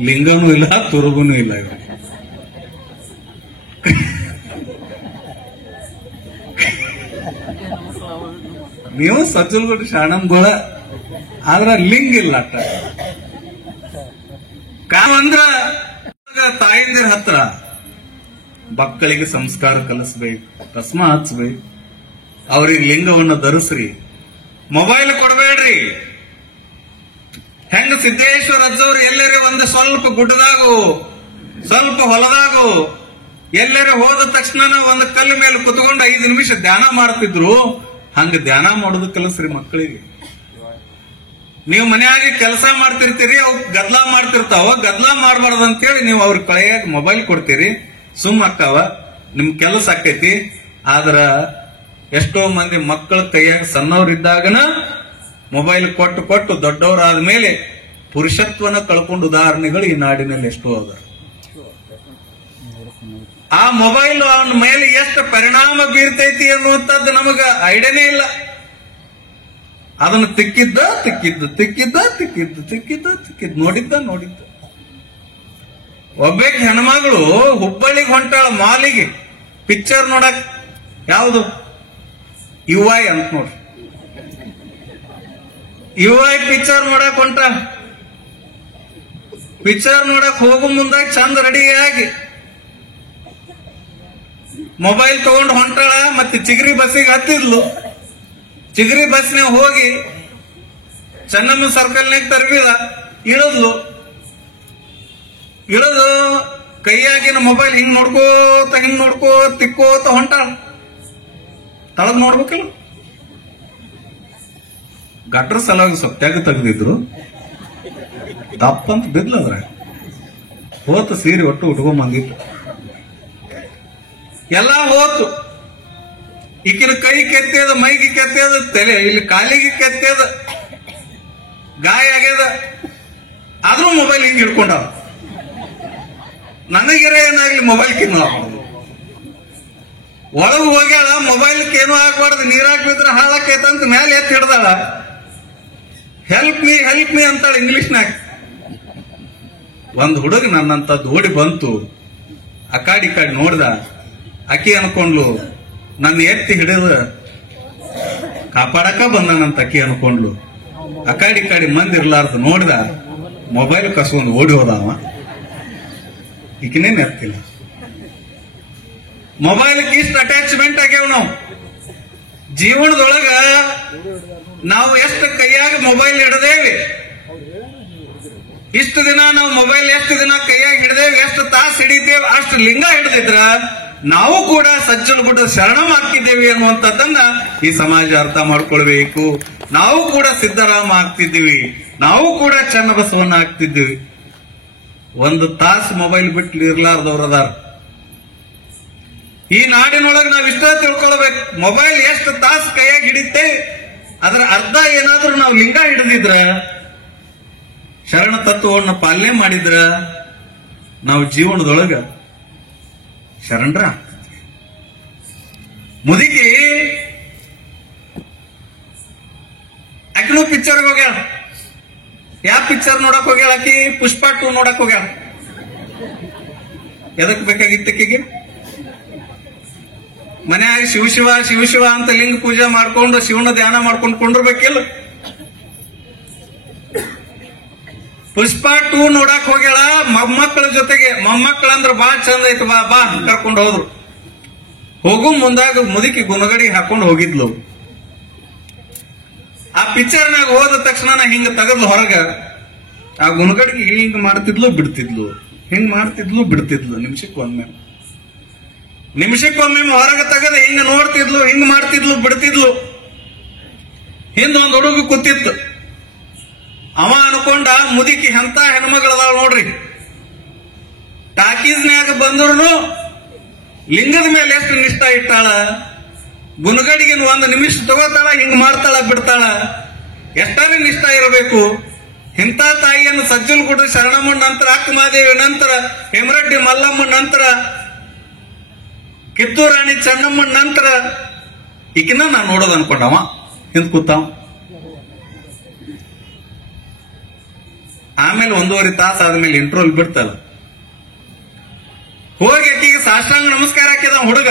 ಲಿಂಗನೂ ಇಲ್ಲ, ತುರುಬನೂ ಇಲ್ಲ. ಇವ್ರಿಗೆ ನೀವು ಸಜ್ಜಲ್ಗುಡ್ಡ ಶರಣಮ್ಗಳ, ಆದ್ರ ಲಿಂಗ ಇಲ್ಲ. ಅಟ್ಟ ಅಂದ್ರ ತಾಯಿಂದಿರ ಹತ್ರ ಮಕ್ಕಳಿಗೆ ಸಂಸ್ಕಾರ ಕಲಿಸ್ಬೇಕು, ರಸ್ಮ ಹಚ್ಬೇಕು, ಅವ್ರಿಗೆ ಲಿಂಗವನ್ನು ಧರಿಸ್ರಿ. ಮೊಬೈಲ್ ಕೊಡಬೇಡ್ರಿ. ಹೆಂಗ ಸಿದ್ದೇಶ್ವರ ಅಜ್ಜವ್ರು ಎಲ್ಲರೂ ಒಂದು ಸ್ವಲ್ಪ ಗುಡ್ಡದಾಗು, ಸ್ವಲ್ಪ ಹೊಲದಾಗು, ಎಲ್ಲರೂ ಹೋದ ತಕ್ಷಣ ಒಂದು ಕಲ್ಲು ಮೇಲೆ ಕುತ್ಕೊಂಡು 5 ನಿಮಿಷ ಧ್ಯಾನ ಮಾಡ್ತಿದ್ರು. ಹಂಗ ಧ್ಯಾನ ಮಾಡೋದು ಕಲಿಸ್ರಿ ಮಕ್ಕಳಿಗೆ. ನೀವು ಮನ್ಯಾಗ ಕೆಲಸ ಮಾಡ್ತಿರ್ತೀರಿ, ಅವ್ ಗದ್ಲಾ ಮಾಡ್ತಿರ್ತಾವ. ಗದ್ಲಾ ಮಾಡಬಾರ್ದು ಅಂತೇಳಿ ನೀವು ಅವ್ರ ಕೈಯಾಗ ಮೊಬೈಲ್ ಕೊಡ್ತೀರಿ. ಸುಮ್ಮ ಅಕ್ಕಾವ, ನಿಮ್ ಕೆಲಸ ಆಕೈತಿ. ಆದ್ರ ಎಷ್ಟೋ ಮಂದಿ ಮಕ್ಕಳ ಕೈಯಾಗ ಸಣ್ಣವ್ರಿದ್ದಾಗನ ಮೊಬೈಲ್ ಕೊಟ್ಟು ಕೊಟ್ಟು ದೊಡ್ಡವರಾದ ಮೇಲೆ ಪುರುಷತ್ವನ ಕಳ್ಕೊಂಡು ಉದಾಹರಣೆಗಳು ಈ ನಾಡಿನಲ್ಲಿ ಎಷ್ಟೋ ಅದ. ಆ ಮೊಬೈಲ್ ಅವನ ಮೇಲೆ ಎಷ್ಟು ಪರಿಣಾಮ ಬೀರ್ತೈತಿ ಅನ್ನುವಂಥದ್ದು ನಮಗ ಐಡಿಯಾನೇ ಇಲ್ಲ. ಅದನ್ನು ತಿಕ್ಕಿದ್ದ ನೋಡಿದ್ದ. ಒಬ್ಬಾಕಿ ಹೆಣ್ಮಗಳು ಹುಬ್ಬಳ್ಳಿಗೆ ಹೊಂಟಾಳ ಮಾಲಿಗೆ ಪಿಕ್ಚರ್ ನೋಡಕ್. ಯಾವುದು? UI ಅಂತ ನೋಡ್ರಿ. UI ಪಿಕ್ಚರ್ ನೋಡಕ್ ಹೊಂಟ. ಪಿಕ್ಚರ್ ನೋಡಕ್ ಹೋಗೋ ಮುಂದಾಗ ಚಂದ ರೆಡಿಯಾಗಿ ಮೊಬೈಲ್ ತಗೊಂಡು ಹೊಂಟಾಳ. ಮತ್ತೆ ಚಿಗರಿ ಬಸ್ಸಿಗೆ ಹತ್ತಿದ್ಲು. ಚಿಗರಿ ಬಸ್ನಾಗ ಹೋಗಿ ಚೆನ್ನಮ್ಮ ಸರ್ಕಲ್ನಾಗ ತರಬಿದ ಇಳಿದ್ಲು. ಇಳಿದು ಕೈಯಾಗಿನ ಮೊಬೈಲ್ ಹಿಂಗ್ ನೋಡ್ಕೋತ ತಿಕ್ಕೋತ ಹೊಂಟಾಳ. ತಳಗ್ ನೋಡ್ಬೇಕಲ್ಲ, ಗಟ್ರ ಸಲುವಾಗಿ ಸೊಪ್ಪ್ಯಾಗ ತೆಗೆದಿದ್ರು. ದಪ್ಪಂತ ಬಿದ್ಲದ್ರ ಹೋತು. ಸೀರೆ ಒಟ್ಟು ಉಟ್ಕೊಂಡ್ ಬಂದಿತ್ತು. ಎಲ್ಲ ಹೋತು. ಈಕಿನ ಕೈ ಕೆತ್ತದ, ಮೈಗೆ ಕೆತ್ತದ, ತಲೆ ಇಲ್ಲಿ ಕಾಲಿಗೆ ಕೆತ್ತದ, ಗಾಯ ಆಗ್ಯದ. ಆದ್ರೂ ಮೊಬೈಲ್ ಹಿಂಗ್ ಹಿಡ್ಕೊಂಡವ. ನನಗಿರ ಏನಾಗ್ಲಿ ಮೊಬೈಲ್ ಕಿನ್ನ ಒಳಗ್ ಹೋಗ್ಯಾಳ. ಮೊಬೈಲ್ಗೆ ಏನೂ ಆಗ್ಬಾರ್ದು, ನೀರಾಕ್ ಬಿದ್ರೆ ಹಾಳಾಕೈತಂತ ಮೇಲೆ ಎತ್ತಿ ಹಿಡ್ದಾಳ. Help me ಅಂತಾಳ ಇಂಗ್ಲಿಷ್ನಾಗ. ಒಂದ್ ಹುಡುಗ ನನ್ನಂತದ್ದು ಓಡಿ ಬಂತು. ಆ ಕಾಡಿ ನೋಡ್ದ. ಅಕ್ಕಿ ಅನ್ಕೊಂಡ್ಲು ನನ್ನ ಎತ್ತಿ ಹಿಡಿದ ಕಾಪಾಡಕ ಬಂದನಂತ ಅಕ್ಕಿ ಅನ್ಕೊಂಡ್ಲು. ಆ ಕಾಡಿ ಮಂದಿ ಇರ್ಲಾರ್ದು ನೋಡ್ದ. ಮೊಬೈಲ್ ಕಸ್ಕೊಂಡ್ ಓಡಿ ಹೋದವ. ಈಕಿನೇನ್ ಎತ್ತಿಲ್ಲ. ಮೊಬೈಲ್ಗೆ ಇಷ್ಟು ಅಟ್ಯಾಚ್ಮೆಂಟ್ ಆಗ್ಯಾವ. ನಾವು ಜೀವನದೊಳಗ ನಾವು ಎಷ್ಟು ಕೈಯಾಗ ಮೊಬೈಲ್ ಹಿಡ್ದೇವಿ, ಇಷ್ಟು ದಿನ ನಾವು ಮೊಬೈಲ್ ಎಷ್ಟು ದಿನ ಕೈಯಾಗ ಹಿಡ್ದೇವಿ, ಎಷ್ಟು ತಾಸು ಹಿಡಿತೇವೆ, ಅಷ್ಟು ಲಿಂಗ ಹಿಡಿದಿದ್ರ ನಾವು ಕೂಡ ಸಜ್ಜಲಗುಡ್ಡ ಶರಣಂ ಆಗ್ತಿದ್ದೇವೆ ಅನ್ನುವಂಥದ್ದನ್ನ ಈ ಸಮಾಜ ಅರ್ಥ ಮಾಡ್ಕೊಳ್ಬೇಕು. ನಾವು ಕೂಡ ಸಿದ್ದರಾಮ ಆಗ್ತಿದ್ದೀವಿ, ನಾವು ಕೂಡ ಚನ್ನಬಸವಣ್ಣ ಆಗ್ತಿದ್ದೀವಿ. ಒಂದು ತಾಸು ಮೊಬೈಲ್ ಬಿಟ್ಟು ಇರ್ಲಾರ್ದವ್ರು ಅದಾರ. ಈ ನಾಡಿನೊಳಗೆ ನಾವು ಇಷ್ಟ ತಿಳ್ಕೊಳ್ಬೇಕು. ಮೊಬೈಲ್ ಎಷ್ಟು ತಾಸು ಕೈಯಾಗಿ ಹಿಡಿತೆ ಅದರ ಅರ್ಧ ಏನಾದ್ರೂ ನಾವು ಲಿಂಗ ಹಿಡಿದಿದ್ರ, ಶರಣ ತತ್ವವನ್ನು ಪಾಲನೆ ಮಾಡಿದ್ರ ನಾವು ಜೀವನದೊಳಗ ಶರಣರ ಮುದುಕಿ ಆಕಿನೂ ಪಿಕ್ಚರ್ ಹೋಗ್ಯಾಳ. ಯಾವ ಪಿಕ್ಚರ್ ನೋಡಕ್ ಹೋಗ್ಯಾಳ ಆಕಿ? ಪುಷ್ಪ 2 ನೋಡಕ್ ಹೋಗ್ಯಾಳ. ಎದಕ್ ಬೇಕಾಗಿತ್ತು ಆಕಿಗೆ? ಮನ್ಯಾಗ ಶಿವ ಅಂತ ಲಿಂಗ ಪೂಜೆ ಮಾಡ್ಕೊಂಡು ಶಿವನ ಧ್ಯಾನ ಮಾಡ್ಕೊಂಡು ಕೊಂಡಿರ್ಬೇಕಿಲ್ಲ. ಪುಷ್ಪ 2 ನೋಡಕ್ ಹೋಗ್ಯಾಳ ಮೊಮ್ಮಕ್ಕಳ ಜೊತೆಗೆ. ಮೊಮ್ಮಕ್ಕಳಂದ್ರ ಬಾಳ ಚಂದ ಐತಿ, ಬಾ ಕರ್ಕೊಂಡು ಹೋದ್ರು. ಹೋಗು ಮುಂದಾಗ ಮುದುಕಿ ಗುಣಗಡಿ ಹಾಕೊಂಡು ಹೋಗಿದ್ಲು. ಆ ಪಿಕ್ಚರ್ನಾಗ ಹೋದ ತಕ್ಷಣ ಹಿಂಗ ತೆಗದ್ಲು ಹೊರಗ. ಆ ಗುಣಗಡಿಗೆ ಹಿಂಗ್ ಮಾಡ್ತಿದ್ಲು ಬಿಡ್ತಿದ್ಲು, ಹಿಂಗ್ ಮಾಡ್ತಿದ್ಲು ಬಿಡ್ತಿದ್ಲು. ನಿಮಿಷಕ್ಕೊಮ್ಮೆ ಹೊರಗೆ ತೆಗದ ಹಿಂಗ ನೋಡ್ತಿದ್ಲು, ಹಿಂಗ್ ಮಾಡ್ತಿದ್ಲು ಬಿಡ್ತಿದ್ಲು. ಹಿಂದೊಂದು ಹುಡುಗ ಕೂತಿತ್ತು. ಅವ ಅನ್ಕೊಂಡ ಮುದುಕಿ ಎಂತ ಹೆಣ್ಮಗಳದಾಳ ನೋಡ್ರಿ, ಟಾಕೀಸ್ನ್ಯಾಗ ಬಂದ್ರು ಲಿಂಗದ ಮೇಲೆ ಎಷ್ಟು ನಿಷ್ಠ ಇಟ್ಟಾಳ. ಗುಣಗಡಿಗೆ 1 ನಿಮಿಷ ತಗೋತಾಳ, ಹಿಂಗ್ ಮಾಡ್ತಾಳ ಬಿಡ್ತಾಳ. ಎಷ್ಟರೇ ನಿಷ್ಠ ಇರಬೇಕು. ಇಂಥ ತಾಯಿಯನ್ನು ಸಜ್ಜನಗುಡ್ಡ ಶರಣಮ್ಮ ನಂತರ ಅಕ್ಕಮಾದೇವಿ ನಂತರ ಹೇಮರೆಡ್ಡಿ ಮಲ್ಲಮ್ಮ ನಂತರ ಕಿತ್ತೂರು ರಾಣಿ ಚೆನ್ನಮ್ಮ ನಂತರ ಈಕಿನ ನಾನು ನೋಡೋದು ಅನ್ಕೊಂಡವ ಹಿಂದ್ ಕೂತಾವ. ಆಮೇಲೆ 1.5 ತಾಸು ಆದ್ಮೇಲೆ ಇಂಟ್ರೋಲ್ ಬಿಡ್ತಲ್ಲ, ಹೋಗಿ ಆಕಿಗೆ ಸಾಷ್ಟಾಂಗ ನಮಸ್ಕಾರ ಹಾಕಿದ ಹುಡುಗ.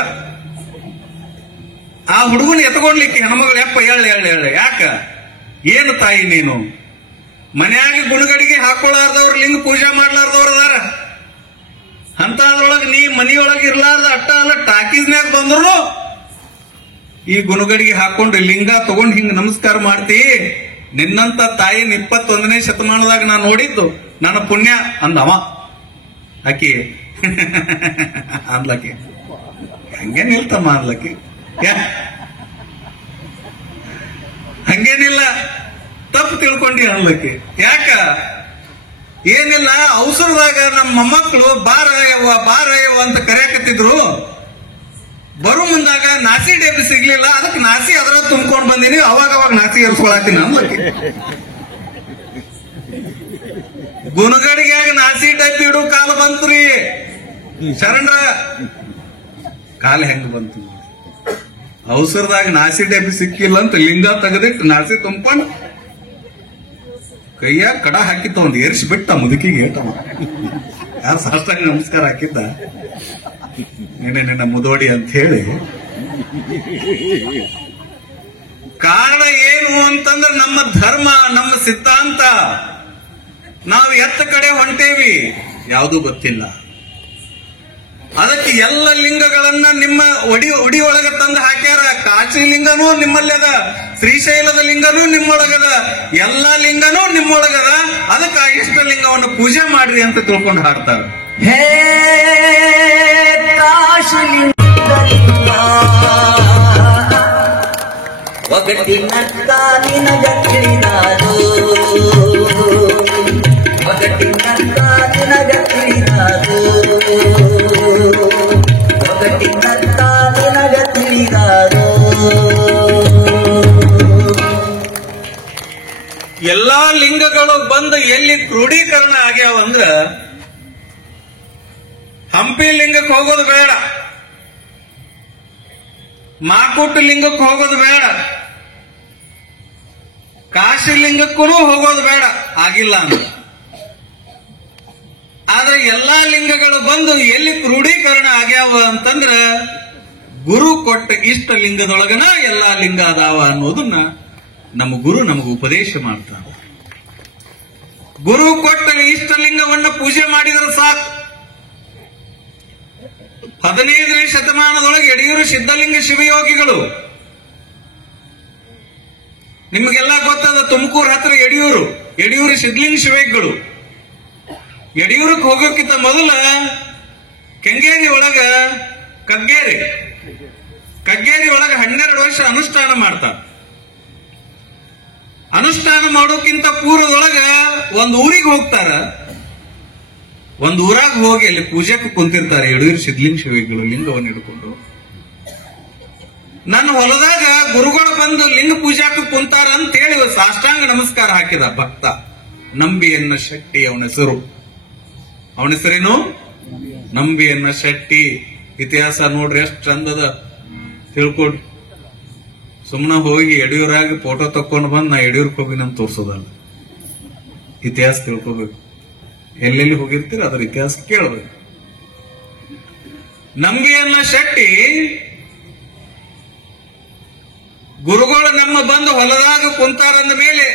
ಆ ಹುಡುಗನ ಎತ್ಕೊಂಡ್ಲಿಕ್ಕೆ ಹೆಣ್ಮಗಳು ಯಪ್ಪ ಎಳ್ಳ ಯಾಕ ಏನು ತಾಯಿ ನೀನು ಮನ್ಯಾಗ ಗುಣಗಡಿಗೆ ಹಾಕೊಳ್ಳಾರ್ದವ್ರು ಲಿಂಗ ಪೂಜೆ ಮಾಡ್ಲಾರ್ದವ್ರು ಅದಾರ, ಅಂತದ್ರೊಳಗ ನೀ ಮನಿಯೊಳಗೆ ಇರ್ಲಾರ್ದ ಅಟ್ಟ ಅಲ್ಲ ಟಾಕೀಸ್ನ್ಯಾಗ ಬಂದ್ರು ಈ ಗುಣಗಡಿಗೆ ಹಾಕೊಂಡು ಲಿಂಗ ತಗೊಂಡ್ ಹಿಂಗ ನಮಸ್ಕಾರ ಮಾಡ್ತಿ. ನಿನ್ನಂತ ತಾಯಿನ 21ನೇ ಶತಮಾನದಾಗ ನಾನು ನೋಡಿದ್ದು ನನ್ನ ಪುಣ್ಯ ಅಂದವ. ಆಕಿ ಅನ್ಲಕ್ಕಿ ಹಂಗೇನಿಲ್ತಮ್ಮ ಅನ್ಲಕ್ಕಿ ಹಂಗೇನಿಲ್ಲ, ತಪ್ಪು ತಿಳ್ಕೊಂಡಿ ಅನ್ಲಕ್ಕಿ. ಯಾಕ ಏನಿಲ್ಲ, ಅವಸರದಾಗ ನಮ್ಮ ಮೊಮ್ಮಕ್ಕಳು ಬಾರಯ್ಯವ ಅಂತ ಕರೆಯಕತ್ತಿದ್ರು. ಬರು ಮುಂದಾಗ ನಾಸಿ ಡಬ್ಬಿ ಸಿಗ್ಲಿಲ್ಲ, ಅದಕ್ಕೆ ನಾಸಿ ಅದರ ತುಂಬ್ಕೊಂಡ್ ಬಂದೀನಿ, ಅವಾಗ ನಾಸಿ ಏರ್ಸ್ಕೊಳತ್ತೀನಿ ಅನ್ಲಕ್ಕಿ. ಗುಣಗಡಿಗೆ ನಾಸಿ ಡಬ್ಬಿ ಇಡು ಕಾಲ ಬಂತ್ರಿ ಶರಣರ ಕಾಲ ಹೆಂಗ ಬಂತು. ಅವಸರದಾಗ ನಾಸಿ ಡಬ್ಬಿ ಸಿಕ್ಕಿಲ್ಲ ಅಂತ ಲಿಂಗ ತೆಗೆದಿಟ್ಟು ನಾಸಿ ತುಂಬ್ಕೊಂಡು ಕೈಯಾಗ ಕಡ ಹಾಕಿತ್ತ ಒಂದು ಏರ್ಸಿ ಬಿಟ್ಟ ಮುದುಕಿಗೆ ಯಾರು ಸಾಷ್ಟಾಂಗ ನಮಸ್ಕಾರ ಹಾಕಿದ್ದ ನಿನ್ನ ಮುದೋಡಿ ಅಂತ ಹೇಳಿ. ಕಾರಣ ಏನು ಅಂತಂದ್ರೆ ನಮ್ಮ ಧರ್ಮ, ನಮ್ಮ ಸಿದ್ಧಾಂತ, ನಾವು ಎತ್ತ ಕಡೆ ಹೊಂಟೇವಿ ಯಾವುದೂ ಗೊತ್ತಿಲ್ಲ. ಅದಕ್ಕೆ ಎಲ್ಲ ಲಿಂಗಗಳನ್ನ ನಿಮ್ಮ ಒಡಿ ಒಳಗೆ ತಂದು ಹಾಕ್ಯಾರ. ಕಾಶಿ ಲಿಂಗನೂ ನಿಮ್ಮಲ್ಲದ, ಶ್ರೀಶೈಲದ ಲಿಂಗನೂ ನಿಮ್ಮೊಳಗದ, ಎಲ್ಲ ಲಿಂಗನೂ ನಿಮ್ಮೊಳಗದ. ಅದಕ್ಕೆ ಆ ಇಷ್ಟ ಲಿಂಗವನ್ನು ಪೂಜೆ ಮಾಡ್ರಿ ಅಂತ ತಿಳ್ಕೊಂಡು ಹಾಡ್ತಾರೆ. ಹೇ ಕಾಶಲಿಂಗ ಒಗಟಿನಂತ ನಿನಗ ತಿಳಿದಾರು, ಒಗಟಿನಂತ ನಿನಗ ತಿಳಿದಾರು, ಒಗಟಿನಂತ ನಿನಗ ತಿಳಿದಾರು. ಎಲ್ಲಾ ಲಿಂಗಗಳು ಬಂದು ಎಲ್ಲಿ ಕ್ರೋಢೀಕರಣ ಆಗ್ಯಾವಂದ್ರ ಹಂಪಿ ಲಿಂಗಕ್ಕೆ ಹೋಗೋದು ಬೇಡ, ಮಾಕುಟ್ಟ ಲಿಂಗಕ್ಕೆ ಹೋಗೋದು ಬೇಡ, ಕಾಶಿ ಲಿಂಗಕ್ಕೂ ಹೋಗೋದು ಬೇಡ, ಆಗಿಲ್ಲ ಅಂದ್ರೆ. ಆದ್ರೆ ಎಲ್ಲಾ ಲಿಂಗಗಳು ಬಂದು ಎಲ್ಲಿ ಕ್ರೋಢೀಕರಣ ಆಗ್ಯಾವ ಅಂತಂದ್ರ ಗುರು ಕೊಟ್ಟ ಇಷ್ಟ ಲಿಂಗದೊಳಗನ ಎಲ್ಲಾ ಲಿಂಗ ಅದಾವ ಅನ್ನೋದನ್ನ ನಮ್ಮ ಗುರು ನಮಗೆ ಉಪದೇಶ ಮಾಡ್ತಾನೆ. ಗುರು ಕೊಟ್ಟ ಇಷ್ಟ ಲಿಂಗವನ್ನ ಪೂಜೆ ಮಾಡಿದ್ರೆ ಸಾಕು. 15ನೇ ಶತಮಾನದೊಳಗೆ ಯಡಿಯೂರು ಸಿದ್ಧಲಿಂಗ ಶಿವಯೋಗಿಗಳು, ನಿಮಗೆಲ್ಲ ಗೊತ್ತದ, ತುಮಕೂರು ಹತ್ರ ಯಡಿಯೂರು ಸಿದ್ಧಲಿಂಗ ಶಿವಯೋಗಿಗಳು. ಯಡಿಯೂರಕ್ಕೆ ಹೋಗೋಕ್ಕಿಂತ ಮೊದಲ ಕೆಂಗೇರಿ ಒಳಗ ಕಗ್ಗೇರಿ ಒಳಗ 12 ವರ್ಷ ಅನುಷ್ಠಾನ ಮಾಡ್ತಾರೆ. ಅನುಷ್ಠಾನ ಮಾಡೋಕ್ಕಿಂತ ಪೂರ್ವದೊಳಗ ಒಂದು ಊರಿಗೆ ಹೋಗ್ತಾರ. ಒಂದು ಊರಾಗ ಹೋಗಿ ಅಲ್ಲಿ ಪೂಜೆಗೆ ಕುಂತಿರ್ತಾರೆ ಯಡಿಯೂರು ಸಿದ್ಧಲಿಂಗ ಶಿವಯೋಗಿಗಳು ಲಿಂಗವನ್ನು ಹಿಡ್ಕೊಂಡು. ನನ್ನ ಹೊಲದಾಗ ಗುರುಗಳು ಬಂದು ಲಿಂಗ ಪೂಜಾಕ್ಕೆ ಕುಂತಾರ ಅಂತ ಹೇಳಿ ಸಾಷ್ಟಾಂಗ ನಮಸ್ಕಾರ ಹಾಕಿದ ಭಕ್ತ ನಂಬಿಯನ್ನ ಶೆಟ್ಟಿ. ಅವನ ಹೆಸರೇನು? ನಂಬಿಯನ್ನ ಶೆಟ್ಟಿ. ಇತಿಹಾಸ ನೋಡ್ರಿ ಎಷ್ಟು ಚಂದದ, ತಿಳ್ಕೊಡ್ರಿ. ಸುಮ್ಮನೆ ಹೋಗಿ ಯಡಿಯೂರಾಗಿ ಫೋಟೋ ತಕೊಂಡು ಬಂದು ನಾ ಯಡಿಯೂರ್ಗೆ ಹೋಗಿ ನಮ್ ತೋರ್ಸೋದಲ್ಲ, ಇತಿಹಾಸ ತಿಳ್ಕೋಬೇಕು. ಎಲ್ಲೆಲ್ಲಿ ಹೋಗಿರ್ತೀರ ಅದರ ಇತಿಹಾಸ ಕೇಳಬೇಕು. ನಂಬಿಯನ್ನ ಶೆಟ್ಟಿ ಗುರುಗಳು ನಮ್ಮ ಬಂದು ಹೊಲದಾಗ ಕುಂತಾರಂದ ಮೇಲೆ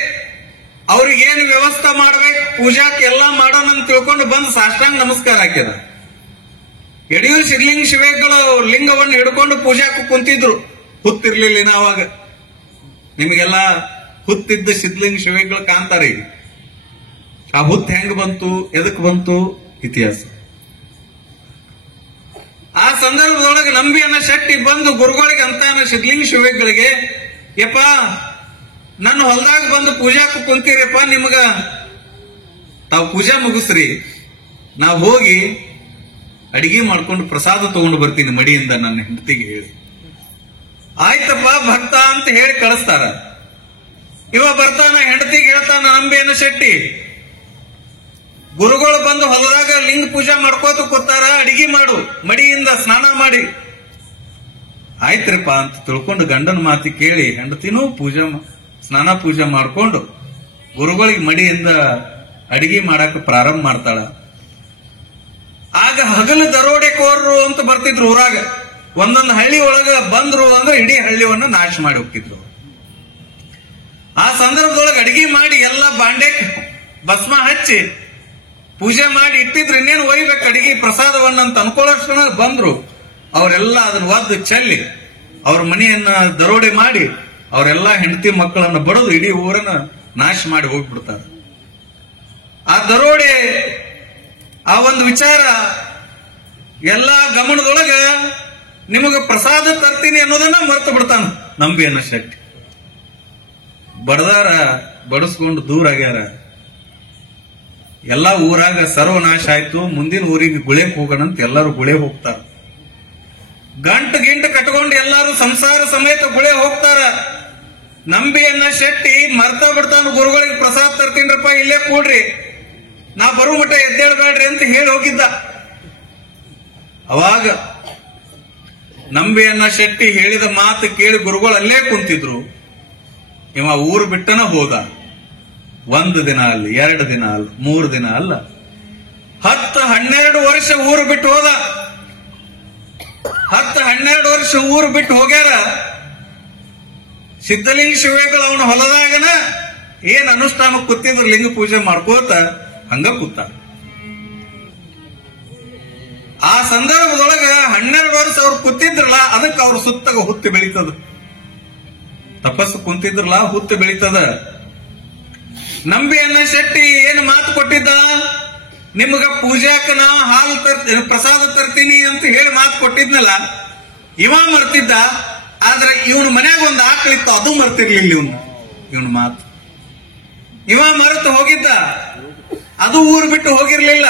ಅವ್ರಿಗೇನು ವ್ಯವಸ್ಥೆ ಮಾಡ್ಬೇಕು, ಪೂಜಾಕ್ಕೆ ಎಲ್ಲಾ ಮಾಡೋಣ ಅಂತ ತಿಳ್ಕೊಂಡು ಬಂದು ಸಾಷ್ಟಾಂಗ ನಮಸ್ಕಾರ ಹಾಕಿದ. ಯಡಿಯೂರು ಸಿದ್ಧಲಿಂಗ ಶಿವಯೋಗಿಗಳು ಲಿಂಗವನ್ನು ಹಿಡ್ಕೊಂಡು ಪೂಜಾಕ್ಕೆ ಕುಂತಿದ್ರು. ಹುತ್ತಿರ್ಲಿಲ್ಲ ನಾವಾಗ. ನಿಮಗೆಲ್ಲ ಹುತ್ತಿದ್ದ ಸಿದ್ಧಲಿಂಗ ಶಿವಯೋಗಿಗಳು ಕಾಣ್ತಾರೆ. ಆ ಹುತ್ತು ಹೆಂಗ್ ಬಂತು, ಎದಕ್ ಬಂತು, ಇತಿಹಾಸ. ಆ ಸಂದರ್ಭದೊಳಗೆ ನಂಬಿಯನ್ನ ಶೆಟ್ಟಿ ಬಂದು ಗುರುಗಳಿಗೆ ಅಂತಾನ ಸಿದ್ಧಲಿಂಗ ಶಿವಯೋಗಿಗಳಿಗೆ, ಯಪ್ಪ ನನ್ನ ಹೊಲದಾಗ ಬಂದು ಪೂಜಾಕ್ಕೆ ಕುಂತೀರಪ್ಪ, ನಿಮಗ ತಾವು ಪೂಜಾ ಮುಗಿಸ್ರಿ, ನಾವು ಹೋಗಿ ಅಡಿಗೆ ಮಾಡ್ಕೊಂಡು ಪ್ರಸಾದ ತಗೊಂಡು ಬರ್ತೀನಿ ಮಡಿಯಿಂದ ನನ್ನ ಹೆಂಡತಿಗೆ ಹೇಳಿ. ಆಯ್ತಪ್ಪ ಭಕ್ತ ಅಂತ ಹೇಳಿ ಕಳಿಸ್ತಾರ. ಇವ ಬರ್ತಾನ, ಹೆಂಡತಿಗೆ ಹೇಳ್ತಾನ ನಂಬಿಯನ್ನ ಶೆಟ್ಟಿ, ಗುರುಗಳು ಬಂದು ಹೊಲದಾಗ ಲಿಂಗ ಪೂಜಾ ಮಾಡ್ಕೋತ ಕೂತಾರ, ಅಡಿಗೆ ಮಾಡು, ಮಡಿಯಿಂದ ಸ್ನಾನ ಮಾಡಿ. ಆಯ್ತ್ರಿಪ್ಪ ಅಂತ ತಿಳ್ಕೊಂಡು ಗಂಡನ ಮಾತಿ ಕೇಳಿ ಹೆಂಡತಿನೂ ಸ್ನಾನ ಪೂಜೆ ಮಾಡ್ಕೊಂಡು ಗುರುಗಳಿಗೆ ಮಡಿಯಿಂದ ಅಡಿಗೆ ಮಾಡಕ್ ಪ್ರಾರಂಭ ಮಾಡ್ತಾಳ. ಆಗ ಹಗಲು ದರೋಡೆಕೋರರು ಅಂತ ಬರ್ತಿದ್ರು ಊರಾಗ. ಒಂದೊಂದು ಹಳ್ಳಿ ಒಳಗ ಬಂದ್ರು ಅಂದ್ರೆ ಇಡೀ ಹಳ್ಳಿವನ್ನ ನಾಶ ಮಾಡಿ ಹೋಗ್ತಿದ್ರು. ಆ ಸಂದರ್ಭದೊಳಗೆ ಅಡಿಗೆ ಮಾಡಿ ಎಲ್ಲ ಬಾಂಡೆ ಭಸ್ಮ ಹಚ್ಚಿ ಪೂಜೆ ಮಾಡಿ ಇಟ್ಟಿದ್ರು. ಇನ್ನೇನು ಒಯ್ಬೇಕು ಅಡಿಗೆ ಪ್ರಸಾದವನ್ನ ಅಂತ ಅನ್ಕೊಳ್ಳೋಷ್ಟ ಬಂದ್ರು. ಅವರೆಲ್ಲ ಅದನ್ನ ಒದ್ದು ಚೆಲ್ಲಿ ಅವ್ರ ಮನೆಯನ್ನ ದರೋಡೆ ಮಾಡಿ ಅವರೆಲ್ಲ ಹೆಂಡತಿ ಮಕ್ಕಳನ್ನ ಬಡದು ಇಡೀ ಊರನ್ನ ನಾಶ ಮಾಡಿ ಹೋಗ್ಬಿಡ್ತಾರೆ. ಆ ದರೋಡೆ ಆ ಒಂದು ವಿಚಾರ ಎಲ್ಲಾ ಗಮನದೊಳಗ ನಿಮಗ ಪ್ರಸಾದ ತರ್ತೀನಿ ಅನ್ನೋದನ್ನ ಮರ್ತು ಬಿಡ್ತಾನ ನಂಬಿಯನ್ನ ಶೆಟ್ಟಿ. ಬಡದಾರ ಬಡಸ್ಕೊಂಡು ದೂರ ಆಗ್ಯಾರ. ಎಲ್ಲಾ ಊರಾಗ ಸರ್ವನಾಶ ಆಯ್ತು. ಮುಂದಿನ ಊರಿಗೆ ಗುಳೆಕ್ ಹೋಗೋಣಂತ ಎಲ್ಲರೂ ಗುಳೆ ಹೋಗ್ತಾರ. ಗಂಟು ಗಿಂಟು ಕಟ್ಕೊಂಡು ಎಲ್ಲಾರು ಸಂಸಾರ ಸಮೇತ ಗುಳೆ ಹೋಗ್ತಾರ. ನಂಬಿಯನ್ನ ಶೆಟ್ಟಿ ಮರ್ತ ಬಿಡ್ತಾನ, ಗುರುಗಳಿಗೆ ಪ್ರಸಾದ ತರ್ತೀನ್ರಪ್ಪ, ಇಲ್ಲೇ ಕೂಡ್ರಿ, ನಾ ಬರೋ ಮಟ್ಟ ಎದ್ದೇಳ್ಬೇಡ್ರಿ ಅಂತ ಹೇಳಿ ಹೋಗಿದ್ದ. ಅವಾಗ ನಂಬಿಯನ್ನ ಶೆಟ್ಟಿ ಹೇಳಿದ ಮಾತು ಕೇಳಿ ಗುರುಗಳು ಅಲ್ಲೇ ಕುಂತಿದ್ರು. ಇವ ಊರು ಬಿಟ್ಟನ ಹೋದ. 1 ದಿನ ಅಲ್ಲ, 2 ದಿನ ಅಲ್ಲ, 3 ದಿನ ಅಲ್ಲ, 10-12 ವರ್ಷ ಊರು ಬಿಟ್ಟು ಹೋದ. 10-12 ವರ್ಷ ಊರು ಬಿಟ್ಟು ಹೋಗ್ಯಾರ. ಸಿದ್ಧಲಿಂಗ ಶಿವಗಳು ಅವನ ಹೊಲದಾಗನ ಏನ್ ಅನುಷ್ಠಾನ ಕೂತಿದ್ರು, ಲಿಂಗ ಪೂಜೆ ಮಾಡ್ಕೋತ ಹಂಗ ಕೂತ. ಆ ಸಂದರ್ಭದೊಳಗ 12 ವರ್ಷ ಅವ್ರು ಕೂತಿದ್ರಲ್ಲ, ಅದಕ್ಕೆ ಅವ್ರ ಸುತ್ತಾಗ ಹುತ್ತು ಬೆಳೀತದ. ತಪಸ್ಸು ಕುಂತಿದ್ರಲ್ಲ, ಹುತ್ತು ಬೆಳೀತದ. ನಂಬಿಯನ್ನ ಶೆಟ್ಟಿ ಏನು ಮಾತು ಕೊಟ್ಟಿದ್ದ, ನಿಮಗ ಪೂಜಾಕ ನಾ ಹಾಲು ಪ್ರಸಾದ ತರ್ತೀನಿ ಅಂತ ಹೇಳಿ ಮಾತು ಕೊಟ್ಟಿದ್ನಲ್ಲ, ಇವ ಮರ್ತಿದ್ದ. ಆದ್ರೆ ಇವನ ಮನ್ಯಾಗ ಒಂದು ಆಕಳಿತ್ತು, ಅದು ಮರ್ತಿರ್ಲಿಲ್ಲ ಇವನ್ ಮಾತು. ಇವ ಮರೆತು ಹೋಗಿದ್ದ, ಅದು ಊರು ಬಿಟ್ಟು ಹೋಗಿರ್ಲಿಲ್ಲ.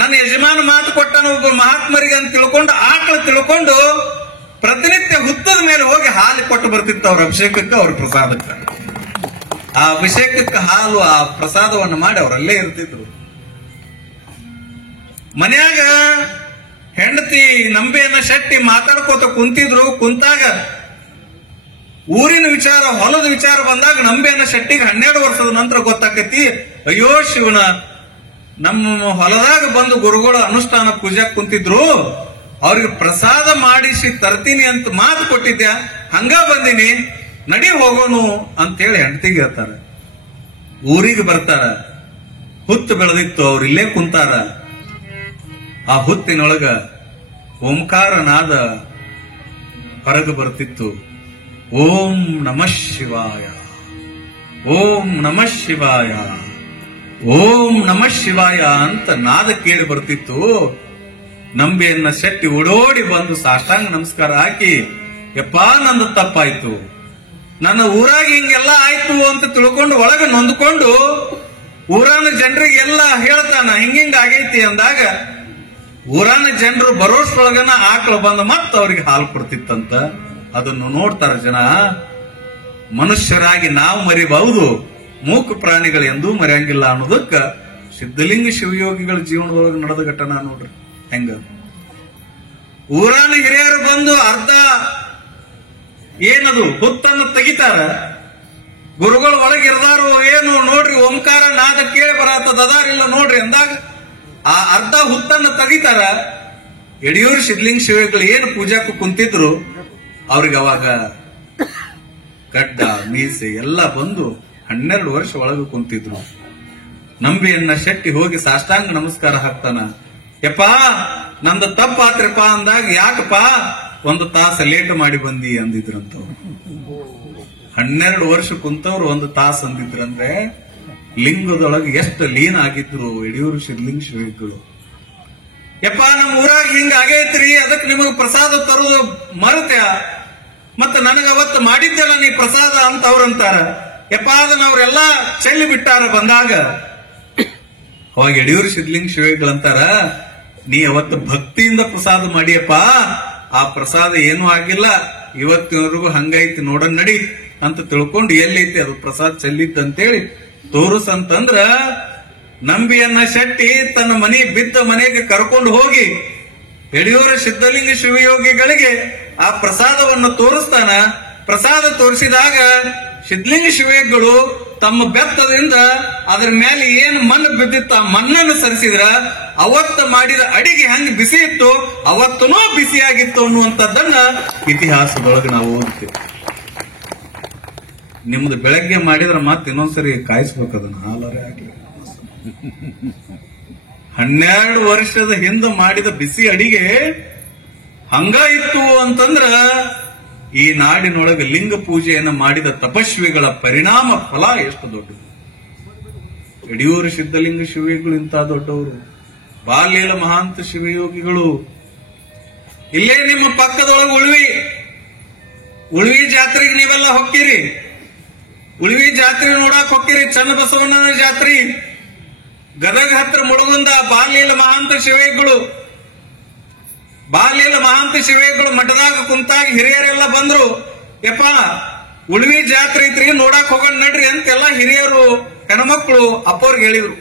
ನನ್ನ ಯಜಮಾನ ಮಾತು ಕೊಟ್ಟನು ಒಬ್ಬ ಮಹಾತ್ಮರಿಗೆ ಅಂತ ತಿಳ್ಕೊಂಡು ಆಕಳು ತಿಳ್ಕೊಂಡು ಪ್ರತಿನಿತ್ಯ ಹುತ್ತದ ಮೇಲೆ ಹೋಗಿ ಹಾಲು ಕೊಟ್ಟು ಬರ್ತಿತ್ತು ಅವ್ರ ಅಭಿಷೇಕಕ್ಕೆ, ಅವ್ರ ಪ್ರಸಾದಕ್ಕೆ. ಆ ಅಭಿಷೇಕಕ್ಕೆ ಹಾಲು, ಆ ಪ್ರಸಾದವನ್ನು ಮಾಡಿ ಅವರಲ್ಲೇ ಇರ್ತಿದ್ರು. ಮನ್ಯಾಗ ಹೆಂಡತಿ ನಂಬಿಯನ್ನ ಶೆಟ್ಟಿ ಮಾತಾಡ್ಕೋತ ಕುಂತಿದ್ರು. ಕುಂತಾಗ ಊರಿನ ವಿಚಾರ, ಹೊಲದ ವಿಚಾರ ಬಂದಾಗ ನಂಬಿಯನ್ನ ಶೆಟ್ಟಿಗೆ 12 ವರ್ಷದ ನಂತರ ಗೊತ್ತಾಕತಿ, ಅಯ್ಯೋ ಶಿವನ, ನಮ್ಮ ಹೊಲದಾಗ ಬಂದು ಗುರುಗಳು ಅನುಷ್ಠಾನ ಪೂಜಾಕ್ ಕುಂತಿದ್ರು, ಅವ್ರಿಗೆ ಪ್ರಸಾದ ಮಾಡಿಸಿ ತರ್ತೀನಿ ಅಂತ ಮಾತು ಕೊಟ್ಟಿದ್ಯಾ, ಹಂಗ ಬಂದಿನಿ, ನಡಿ ಹೋಗೋನು ಅಂತೇಳಿ ಹೆಂಡತಿಗೆ ಹೇಳ್ತಾರ. ಊರಿಗೆ ಬರ್ತಾರ. ಹುತ್ತು ಬೆಳೆದಿತ್ತು, ಅವ್ರು ಇಲ್ಲೇ ಕುಂತಾರ. ಆ ಹುತ್ತಿನೊಳಗ ಓಂಕಾರ ನಾದ ಹೊರಗೆ ಬರ್ತಿತ್ತು. ಓಂ ನಮಃ ಶಿವಾಯ, ಓಂ ನಮಃ ಶಿವಾಯ, ಓಂ ನಮಃ ಶಿವಾಯ ಅಂತ ನಾದ ಕೇಳಿ ಬರ್ತಿತ್ತು. ನಂಬಿಯನ್ನ ಶೆಟ್ಟಿ ಓಡೋಡಿ ಬಂದು ಸಾಷ್ಟಾಂಗ ನಮಸ್ಕಾರ ಹಾಕಿ, ಯಪ್ಪಾ ನಂದು ತಪ್ಪಾಯ್ತು, ನನ್ನ ಊರಾಗ ಹಿಂಗೆಲ್ಲ ಆಯ್ತು ಅಂತ ತಿಳ್ಕೊಂಡು ಒಳಗೆ ನೊಂದ್ಕೊಂಡು ಊರಾನ ಜನರಿಗೆಲ್ಲ ಹೇಳ್ತಾನ ಹಿಂಗಿಂಗ ಆಗೈತಿ ಅಂದಾಗ, ಊರಾನ ಜನರು ಬರೋಷ್ರೊಳಗನ ಆಕಳು ಬಂದು ಮತ್ತ ಅವ್ರಿಗೆ ಹಾಲು ಕೊಡ್ತಿತ್ತಂತ. ಅದನ್ನು ನೋಡ್ತಾರ ಜನ. ಮನುಷ್ಯರಾಗಿ ನಾವು ಮರಿಬಹುದು, ಮೂಕ ಪ್ರಾಣಿಗಳು ಎಂದೂ ಮರೆಯಂಗಿಲ್ಲ ಅನ್ನೋದಕ್ಕ ಸಿದ್ಧಲಿಂಗ ಶಿವಯೋಗಿಗಳ ಜೀವನದೊಳಗೆ ನಡೆದ ಘಟನಾ ನೋಡ್ರಿ ಹೆಂಗ. ಊರಾನ ಹಿರಿಯರು ಬಂದು ಅರ್ಧ ಏನದು ಹುತ್ತನ್ನು ತೆಗಿತಾರ. ಗುರುಗಳು ಒಳಗಿರ್ದಾರು, ಏನು ನೋಡ್ರಿ ಓಂಕಾರ ನಾದ ಕೇಳಿ ಬರತ್ತದ, ಅದಾರಿಲ್ಲ ನೋಡ್ರಿ ಅಂದಾಗ ಆ ಅರ್ಧ ಹುತ್ತನ್ನು ತೆಗಿತಾರ. ಯಡಿಯೂರು ಸಿದ್ಧಲಿಂಗ ಶಿವಗಳು ಏನು ಪೂಜಾಕ್ಕೂ ಕುಂತಿದ್ರು, ಅವ್ರಿಗೆ ಅವಾಗ ಗಡ್ಡ ಮೀಸೆ ಎಲ್ಲ ಬಂದು 12 ವರ್ಷ ಒಳಗೆ ಕುಂತಿದ್ರು. ನಂಬಿಯನ್ನ ಶೆಟ್ಟಿ ಹೋಗಿ ಸಾಷ್ಟಾಂಗ ನಮಸ್ಕಾರ ಹಾಕ್ತಾನ. ಯಪ್ಪಾ ನಂದು ತಪ್ಪಾತ್ರಿಪ್ಪ ಅಂದಾಗ, ಯಾಕಪ್ಪ 1 ತಾಸು ಲೇಟ್ ಮಾಡಿ ಬಂದಿ ಅಂದಿದ್ರಂತವ್ರು. 12 ವರ್ಷ ಕುಂತವ್ರು 1 ತಾಸು ಅಂದಿದ್ರಂದ್ರೆ ಲಿಂಗದೊಳಗೆ ಎಷ್ಟು ಲೀನ ಆಗಿದ್ರು ಯಡಿಯೂರು ಸಿದ್ಧಲಿಂಗ ಶಿವಗಳು. ಯಪ್ಪ ನಮ್ಮ ಊರಾಗ ಹಿಂಗ ಆಗೈತ್ರಿ, ಅದಕ್ಕೆ ನಿಮಗೆ ಪ್ರಸಾದ ತರೋದು ಮರತ್ಯ, ಮತ್ತ ನನಗ ಅವತ್ತು ಮಾಡಿದ್ದೆಲ್ಲ ನೀ ಪ್ರಸಾದ ಅಂತ ಅವ್ರಂತಾರ. ಯಪ್ಪ ಅದನ್ನ ಅವ್ರೆಲ್ಲ ಚೆಲ್ಲಿ ಬಿಟ್ಟಾರ ಬಂದಾಗ. ಅವಾಗ ಯಡಿಯೂರು ಸಿದ್ಧಲಿಂಗ ಶಿವಗಳಂತಾರ, ನೀ ಅವತ್ತು ಭಕ್ತಿಯಿಂದ ಪ್ರಸಾದ ಮಾಡಿಯಪ್ಪ, ಆ ಪ್ರಸಾದ ಏನೂ ಆಗಿಲ್ಲ, ಇವತ್ತಿನವರೆಗೂ ಹಂಗೈತಿ ನೋಡನ್ ನಡಿ ಅಂತ ತಿಳ್ಕೊಂಡು ಎಲ್ಲೈತಿ ಅದು ಪ್ರಸಾದ ಚೆಲ್ಲಿತ್ತಂತೇಳಿ ತೋರಿಸಂತಂದ್ರ ನಂಬಿಯನ್ನ ಶೆಟ್ಟಿ ತನ್ನ ಮನೆ ಬಿದ್ದ ಮನೆಗೆ ಕರ್ಕೊಂಡು ಹೋಗಿ ಯಡಿಯೂರ ಸಿದ್ಧಲಿಂಗ ಶಿವಯೋಗಿಗಳಿಗೆ ಆ ಪ್ರಸಾದವನ್ನು ತೋರಿಸ್ತಾನ. ಪ್ರಸಾದ ತೋರಿಸಿದಾಗ ಸಿದ್ಧಲಿಂಗ ಶಿವಯೋಗಿಗಳು ತಮ್ಮ ಬೆತ್ತದಿಂದ ಅದರ ಮೇಲೆ ಏನು ಮಣ್ಣು ಬಿದ್ದಿತ್ತು ಆ ಮಣ್ಣನ್ನು ಸರಿಸಿದ್ರ ಅವತ್ತ ಮಾಡಿದ ಅಡಿಗೆ ಹೆಂಗ್ ಬಿಸಿ ಇತ್ತು ಅವತ್ತೂ ಬಿಸಿಯಾಗಿತ್ತು ಅನ್ನುವಂಥದ್ದನ್ನ ಇತಿಹಾಸದೊಳಗೆ ನಾವು ಓದ್ತೀವಿ. ನಿಮ್ದು ಬೆಳಗ್ಗೆ ಮಾಡಿದ್ರೆ ಮತ್ತೆ ಇನ್ನೊಂದ್ಸರಿ ಕಾಯಿಸ್ಬೇಕು ಅದನ್ನ ಹಾಲರೆ ಆಗ್ಲಿ. 12 ವರ್ಷದ ಹಿಂದೆ ಮಾಡಿದ ಬಿಸಿ ಅಡಿಗೆ ಹಂಗ ಇತ್ತು ಅಂತಂದ್ರ ಈ ನಾಡಿನೊಳಗೆ ಲಿಂಗ ಪೂಜೆಯನ್ನು ಮಾಡಿದ ತಪಸ್ವಿಗಳ ಪರಿಣಾಮ ಫಲ ಎಷ್ಟು ದೊಡ್ಡದು. ಯಡಿಯೂರು ಸಿದ್ಧಲಿಂಗ ಶಿವಯೋಗಿಗಳು ಇಂಥ ದೊಡ್ಡವರು, ಬಾಲ್ಯಲ ಮಹಾಂತ ಶಿವಯೋಗಿಗಳು. ಇಲ್ಲೇ ನಿಮ್ಮ ಪಕ್ಕದೊಳಗೆ ಉಳ್ವಿ ಜಾತ್ರೆಗೆ ನೀವೆಲ್ಲ ಹೊಕ್ಕಿರಿ. ಉಳ್ವಿ ಜಾತ್ರೆ ನೋಡಕ್ ಹೊಕ್ಕಿರಿ. ಚನ್ನಬಸವಣ್ಣನ ಜಾತ್ರೆ ಗದಗ ಹತ್ರ ಮುಳುಗುಂದ ಬಾಲ್ಯಲ ಮಹಾಂತ ಶಿವಯೋಗಿಗಳು. ಬಾಲ್ಯಲ ಮಹಾಂತ ಶಿವಯೋಗಿಗಳು ಮಠದಾಗ ಕುಂತಾಗ ಹಿರಿಯರೆಲ್ಲ ಬಂದ್ರು. ಯಪ್ಪ ಉಳ್ವಿ ಜಾತ್ರೆ ಐತ್ರಿ ನೋಡಕ್ ಹೋಗೋಣ ನಡ್ರಿ ಅಂತೆಲ್ಲ ಹಿರಿಯರು ಹೆಣ್ಮಕ್ಳು ಅಪ್ಪವ್ರಿಗೆ ಹೇಳಿದ್ರು.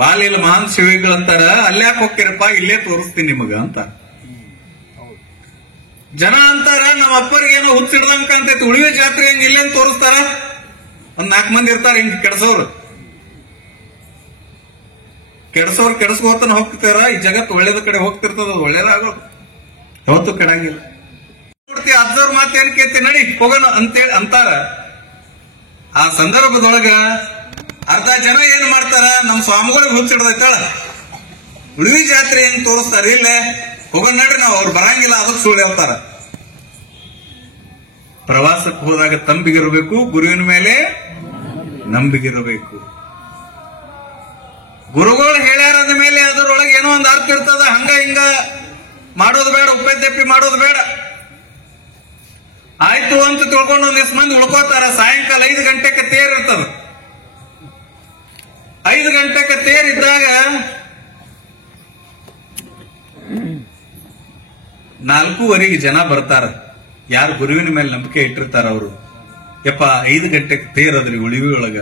ಬಾಲ್ಯಲ ಮಹಾಂತ ಶಿವಯೋಗಿಗಳು ಅಂತಾರ, ಅಲ್ಯಾಕ್ ಹೋಗ್ತಿರಪ್ಪ ಇಲ್ಲೇ ತೋರಿಸ್ತೀನಿ ನಿಮಗ ಅಂತ. ಜನ ಅಂತಾರ ನಮ್ಮ ಅಪ್ಪರಿಗೆ ಏನೋ ಹುಚ್ಚಿಡ್ದಂಗ ಕಾಣ್ತೈತಿ, ಉಳಿವೆ ಜಾತ್ರೆ ಹಂಗ ಇಲ್ಲೇನ್ ತೋರಿಸ್ತಾರ. ಒಂದ್ 4 ಮಂದಿ ಇರ್ತಾರ ಹಿಂಗ್ ಕೆಡ್ಸೋರು. ಕೆಡ್ಸ್ಕೋತನ ಹೋಗ್ತಿರ್ತಾರ. ಈ ಜಗತ್ತು ಒಳ್ಳೇದ ಕಡೆ ಹೋಗ್ತಿರ್ತದ, ಅದು ಒಳ್ಳೇದಾಗೋದು ಯಾವತ್ತು ಕೆಡಂಗಿಲ್ಲ. ಅಬ್ಸರ್ವ್ ಮಾತೇನ್ ಕೇಳ್ತಿ ನಡಿ ಹೋಗೋಣ ಅಂತೇಳಿ ಅಂತಾರ. ಆ ಸಂದರ್ಭದೊಳಗ ಅರ್ಧ ಜನ ಏನ್ ಮಾಡ್ತಾರ, ನಮ್ ಸ್ವಾಮಿಗಳಿಗೆ ಹುಚ್ಚಿಡ್ದೈತಾಳ ಉಳಿವಿ ಜಾತ್ರೆ ಹೆಂಗ್ ತೋರಿಸ್ತಾರ, ಇಲ್ಲೇ ಹೋಗೋಣ ನಡ್ರಿ ನಾವು ಅವ್ರು ಬರಂಗಿಲ್ಲ ಅದಕ್ಕೆ ಸುಳ್ಳು ಹೇಳ್ತಾರ. ಪ್ರವಾಸಕ್ಕೆ ಹೋದಾಗ ತಂಬಿಗಿರಬೇಕು, ಗುರುವಿನ ಮೇಲೆ ನಂಬಿಗಿರಬೇಕು. ಗುರುಗಳು ಹೇಳ್ಯಾರದ ಮೇಲೆ ಅದರೊಳಗೆ ಏನೋ ಒಂದು ಅರ್ಥ ಇರ್ತದ. ಹಂಗ ಹಿಂಗ ಮಾಡೋದು ಬೇಡ, ಉಪ್ಪೆದ್ದಪ್ಪಿ ಮಾಡೋದು ಬೇಡ. ಆಯ್ತು ಅಂತ ತಿಳ್ಕೊಂಡು ಒಂದಿಷ್ಟು ಮಂದಿ ಉಳ್ಕೋತಾರ. ಸಾಯಂಕಾಲ 5 ಗಂಟೆಗೆ ತೇರ್ ಇರ್ತದ. 5 ಗಂಟೆಗೆ ತೇರ್ ಇದ್ದಾಗ 4:15 ಜನ ಬರ್ತಾರ. ಯಾರು ಗುರುವಿನ ಮೇಲೆ ನಂಬಿಕೆ ಇಟ್ಟಿರ್ತಾರ ಅವರು. ಯಪ್ಪ 5 ಗಂಟೆಗೆ ತೇರದ್ರಿ ಉಳಿವಿ ಒಳಗ.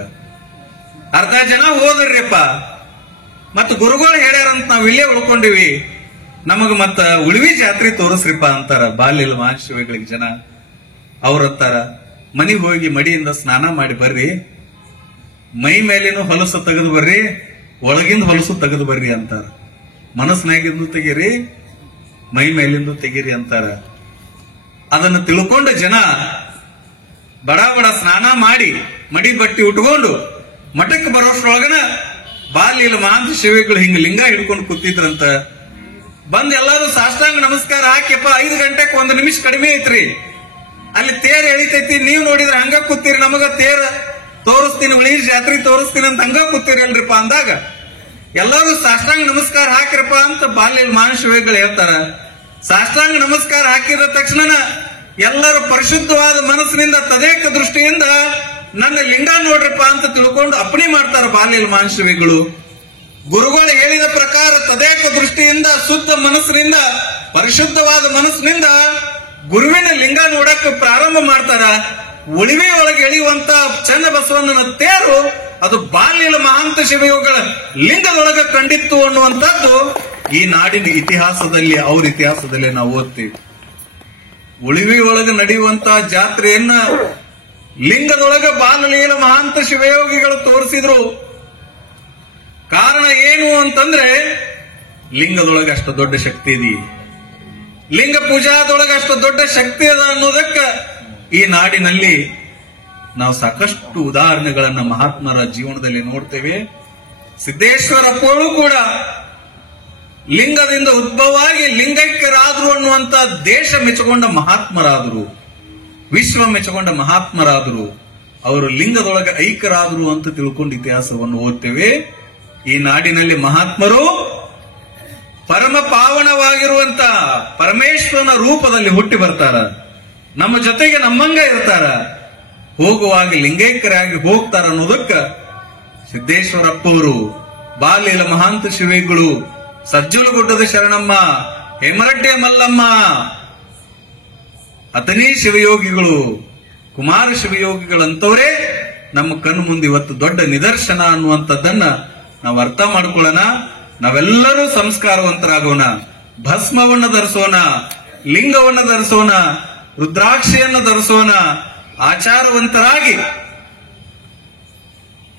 ಅರ್ಧ ಜನ ಹೋದ್ರಿಪ್ಪ, ಮತ್ತ ಗುರುಗಳು ಹೇಳ್ಯಾರಂತ ನಾವ್ ಇಲ್ಲೇ ಉಳ್ಕೊಂಡಿವಿ, ನಮಗ ಮತ್ತ ಉಳಿವಿ ಜಾತ್ರೆ ತೋರಿಸ್ರಿಪ್ಪ ಅಂತಾರ. ಬಾಲ್ಯಲ ಮಹಾಶಿವಗಳಿಗೆ ಜನ ಅವ್ರಂತಾರ, ಮನಿಗ್ ಹೋಗಿ ಮಡಿಯಿಂದ ಸ್ನಾನ ಮಾಡಿ ಬರ್ರಿ, ಮೈ ಮೇಲಿನ ಹೊಲಸು ತೆಗೆದು ಬರ್ರಿ, ಒಳಗಿಂದ ಹೊಲಸು ತೆಗೆದು ಬರ್ರಿ ಅಂತಾರ. ಮನಸ್ಸಿನಾಗಿಂದು ತೆಗೀರಿ, ಮೈ ಮೇಲಿಂದು ತೆಗೀರಿ ಅಂತಾರ. ಅದನ್ನ ತಿಳ್ಕೊಂಡ ಜನ ಬಡ ಬಡ ಸ್ನಾನ ಮಾಡಿ ಮಡಿ ಬಟ್ಟಿ ಉಟ್ಕೊಂಡು ಮಠಕ್ಕೆ ಬರೋಷ್ಟ್ರೊಳಗನ ಬಾಲ್ಯಲ ಮಹಾಂತ ಶಿವಗಳು ಹಿಂಗ ಲಿಂಗ ಹಿಡ್ಕೊಂಡು ಕೂತಿದ್ರಂತ. ಬಂದ್ ಎಲ್ಲಾರು ಸಾಷ್ಟಾಂಗ ನಮಸ್ಕಾರ ಹಾಕ್ಯಪ್ಪ 5 ಗಂಟೆಗೆ 1 ನಿಮಿಷ ಕಡಿಮೆ ಐತ್ರಿ, ಅಲ್ಲಿ ತೇರ್ ಎಳಿತೈತಿ, ನೀವ್ ನೋಡಿದ್ರೆ ಹಂಗ ಕೂತೀರಿ, ನಮಗ ತೇರ್ ತೋರಿಸ್ತೀನಿ ಉಳಿ ಜಾತ್ರೆ ತೋರಿಸ್ತೀನಿ ಅಂತ ಹಂಗ ಕೂತೀರಿ ಅಲ್ರಿಪ್ಪ ಅಂದಾಗ ಎಲ್ಲಾರು ಸಾಷ್ಟಾಂಗ ನಮಸ್ಕಾರ ಹಾಕಿರಪ್ಪ ಅಂತ ಬಾಲ್ಯಲ ಮಹಾಂತ ಶಿವಗಳು ಹೇಳ್ತಾರ. ಸಾಷ್ಟಾಂಗ ನಮಸ್ಕಾರ ಹಾಕಿದ ತಕ್ಷಣ ಎಲ್ಲರೂ ಪರಿಶುದ್ಧವಾದ ಮನಸ್ಸಿನಿಂದ ತದೇಕ ದೃಷ್ಟಿಯಿಂದ ನನ್ನ ಲಿಂಗ ನೋಡ್ರಪ್ಪ ಅಂತ ತಿಳ್ಕೊಂಡು ಅಪ್ಪಣೆ ಮಾಡ್ತಾರ ಬಾಲ್ಯಲ ಮಹಾಂತ ಶಿವಗಳು. ಗುರುಗಳು ಹೇಳಿದ ಪ್ರಕಾರ ತದೇಕ ದೃಷ್ಟಿಯಿಂದ ಶುದ್ಧ ಮನಸ್ಸಿನಿಂದ ಪರಿಶುದ್ಧವಾದ ಮನಸ್ಸಿನಿಂದ ಗುರುವಿನ ಲಿಂಗ ನೋಡಕ್ಕೆ ಪ್ರಾರಂಭ ಮಾಡ್ತಾರ. ಉಳಿವೆ ಒಳಗೆ ಎಳೆಯುವಂತ ಚನ್ನಬಸವಣ್ಣನ ತೇರು ಅದು ಬಾಲ್ಯಲ ಮಹಾಂತ ಶಿವಯೋಗಿಗಳ ಲಿಂಗದೊಳಗೆ ಕಂಡಿತ್ತು ಅನ್ನುವಂಥದ್ದು ಈ ನಾಡಿನ ಇತಿಹಾಸದಲ್ಲಿ, ಅವ್ರ ಇತಿಹಾಸದಲ್ಲಿ ನಾವು ಓದ್ತೀವಿ. ಉಳಿವಿ ಒಳಗೆ ನಡೆಯುವಂತಹ ಜಾತ್ರೆಯನ್ನ ಲಿಂಗದೊಳಗೆ ಬಾಲ್ಯಲ ಮಹಾಂತ ಶಿವಯೋಗಿಗಳು ತೋರಿಸಿದ್ರು. ಕಾರಣ ಏನು ಅಂತಂದ್ರೆ ಲಿಂಗದೊಳಗೆ ಅಷ್ಟು ದೊಡ್ಡ ಶಕ್ತಿ ಇದೆ, ಲಿಂಗ ಪೂಜಾದೊಳಗೆ ಅಷ್ಟು ದೊಡ್ಡ ಶಕ್ತಿ ಅದ ಅನ್ನೋದಕ್ಕ ಈ ನಾಡಿನಲ್ಲಿ ನಾವು ಸಾಕಷ್ಟು ಉದಾಹರಣೆಗಳನ್ನ ಮಹಾತ್ಮರ ಜೀವನದಲ್ಲಿ ನೋಡ್ತೇವೆ. ಸಿದ್ದೇಶ್ವರಪ್ಪಗಳು ಕೂಡ ಲಿಂಗದಿಂದ ಉದ್ಭವವಾಗಿ ಲಿಂಗೈಕ್ಯರಾದ್ರು ಅನ್ನುವಂತ ದೇಶ ಮೆಚ್ಚಗೊಂಡ ಮಹಾತ್ಮರಾದರು, ವಿಶ್ವ ಮೆಚ್ಚಗೊಂಡ ಮಹಾತ್ಮರಾದರು. ಅವರು ಲಿಂಗದೊಳಗೆ ಐಕ್ಯರಾದ್ರು ಅಂತ ತಿಳ್ಕೊಂಡು ಇತಿಹಾಸವನ್ನು ಓದ್ತೇವೆ. ಈ ನಾಡಿನಲ್ಲಿ ಮಹಾತ್ಮರು ಪರಮ ಪಾವನವಾಗಿರುವಂತ ಪರಮೇಶ್ವರನ ರೂಪದಲ್ಲಿ ಹುಟ್ಟಿ ಬರ್ತಾರ, ನಮ್ಮ ಜೊತೆಗೆ ನಮ್ಮಂಗ ಇರ್ತಾರ, ಹೋಗುವಾಗ ಲಿಂಗೈಕ್ಯರಾಗಿ ಹೋಗ್ತಾರ ಅನ್ನೋದಕ್ಕ ಸಿದ್ದೇಶ್ವರಪ್ಪವರು, ಬಾಲ್ಯಲ ಮಹಾಂತ ಶಿವಗಳು, ಸಜ್ಜಲಗುಡ್ಡದ ಶರಣಮ್ಮ, ಹೇಮರಡ್ಡಿ ಮಲ್ಲಮ್ಮ, ಅತನೇ ಶಿವಯೋಗಿಗಳು, ಕುಮಾರ ಶಿವಯೋಗಿಗಳಂತವರೇ ನಮ್ಮ ಕಣ್ಣು ಮುಂದೆ ಇವತ್ತು ದೊಡ್ಡ ನಿದರ್ಶನ ಅನ್ನುವಂಥದ್ದನ್ನ ನಾವು ಅರ್ಥ ಮಾಡ್ಕೊಳ್ಳೋಣ. ನಾವೆಲ್ಲರೂ ಸಂಸ್ಕಾರವಂತರಾಗೋಣ, ಭಸ್ಮವನ್ನ ಧರಿಸೋಣ, ಲಿಂಗವನ್ನ ಧರಿಸೋಣ, ರುದ್ರಾಕ್ಷಿಯನ್ನ ಧರಿಸೋಣ, ಆಚಾರವಂತರಾಗಿ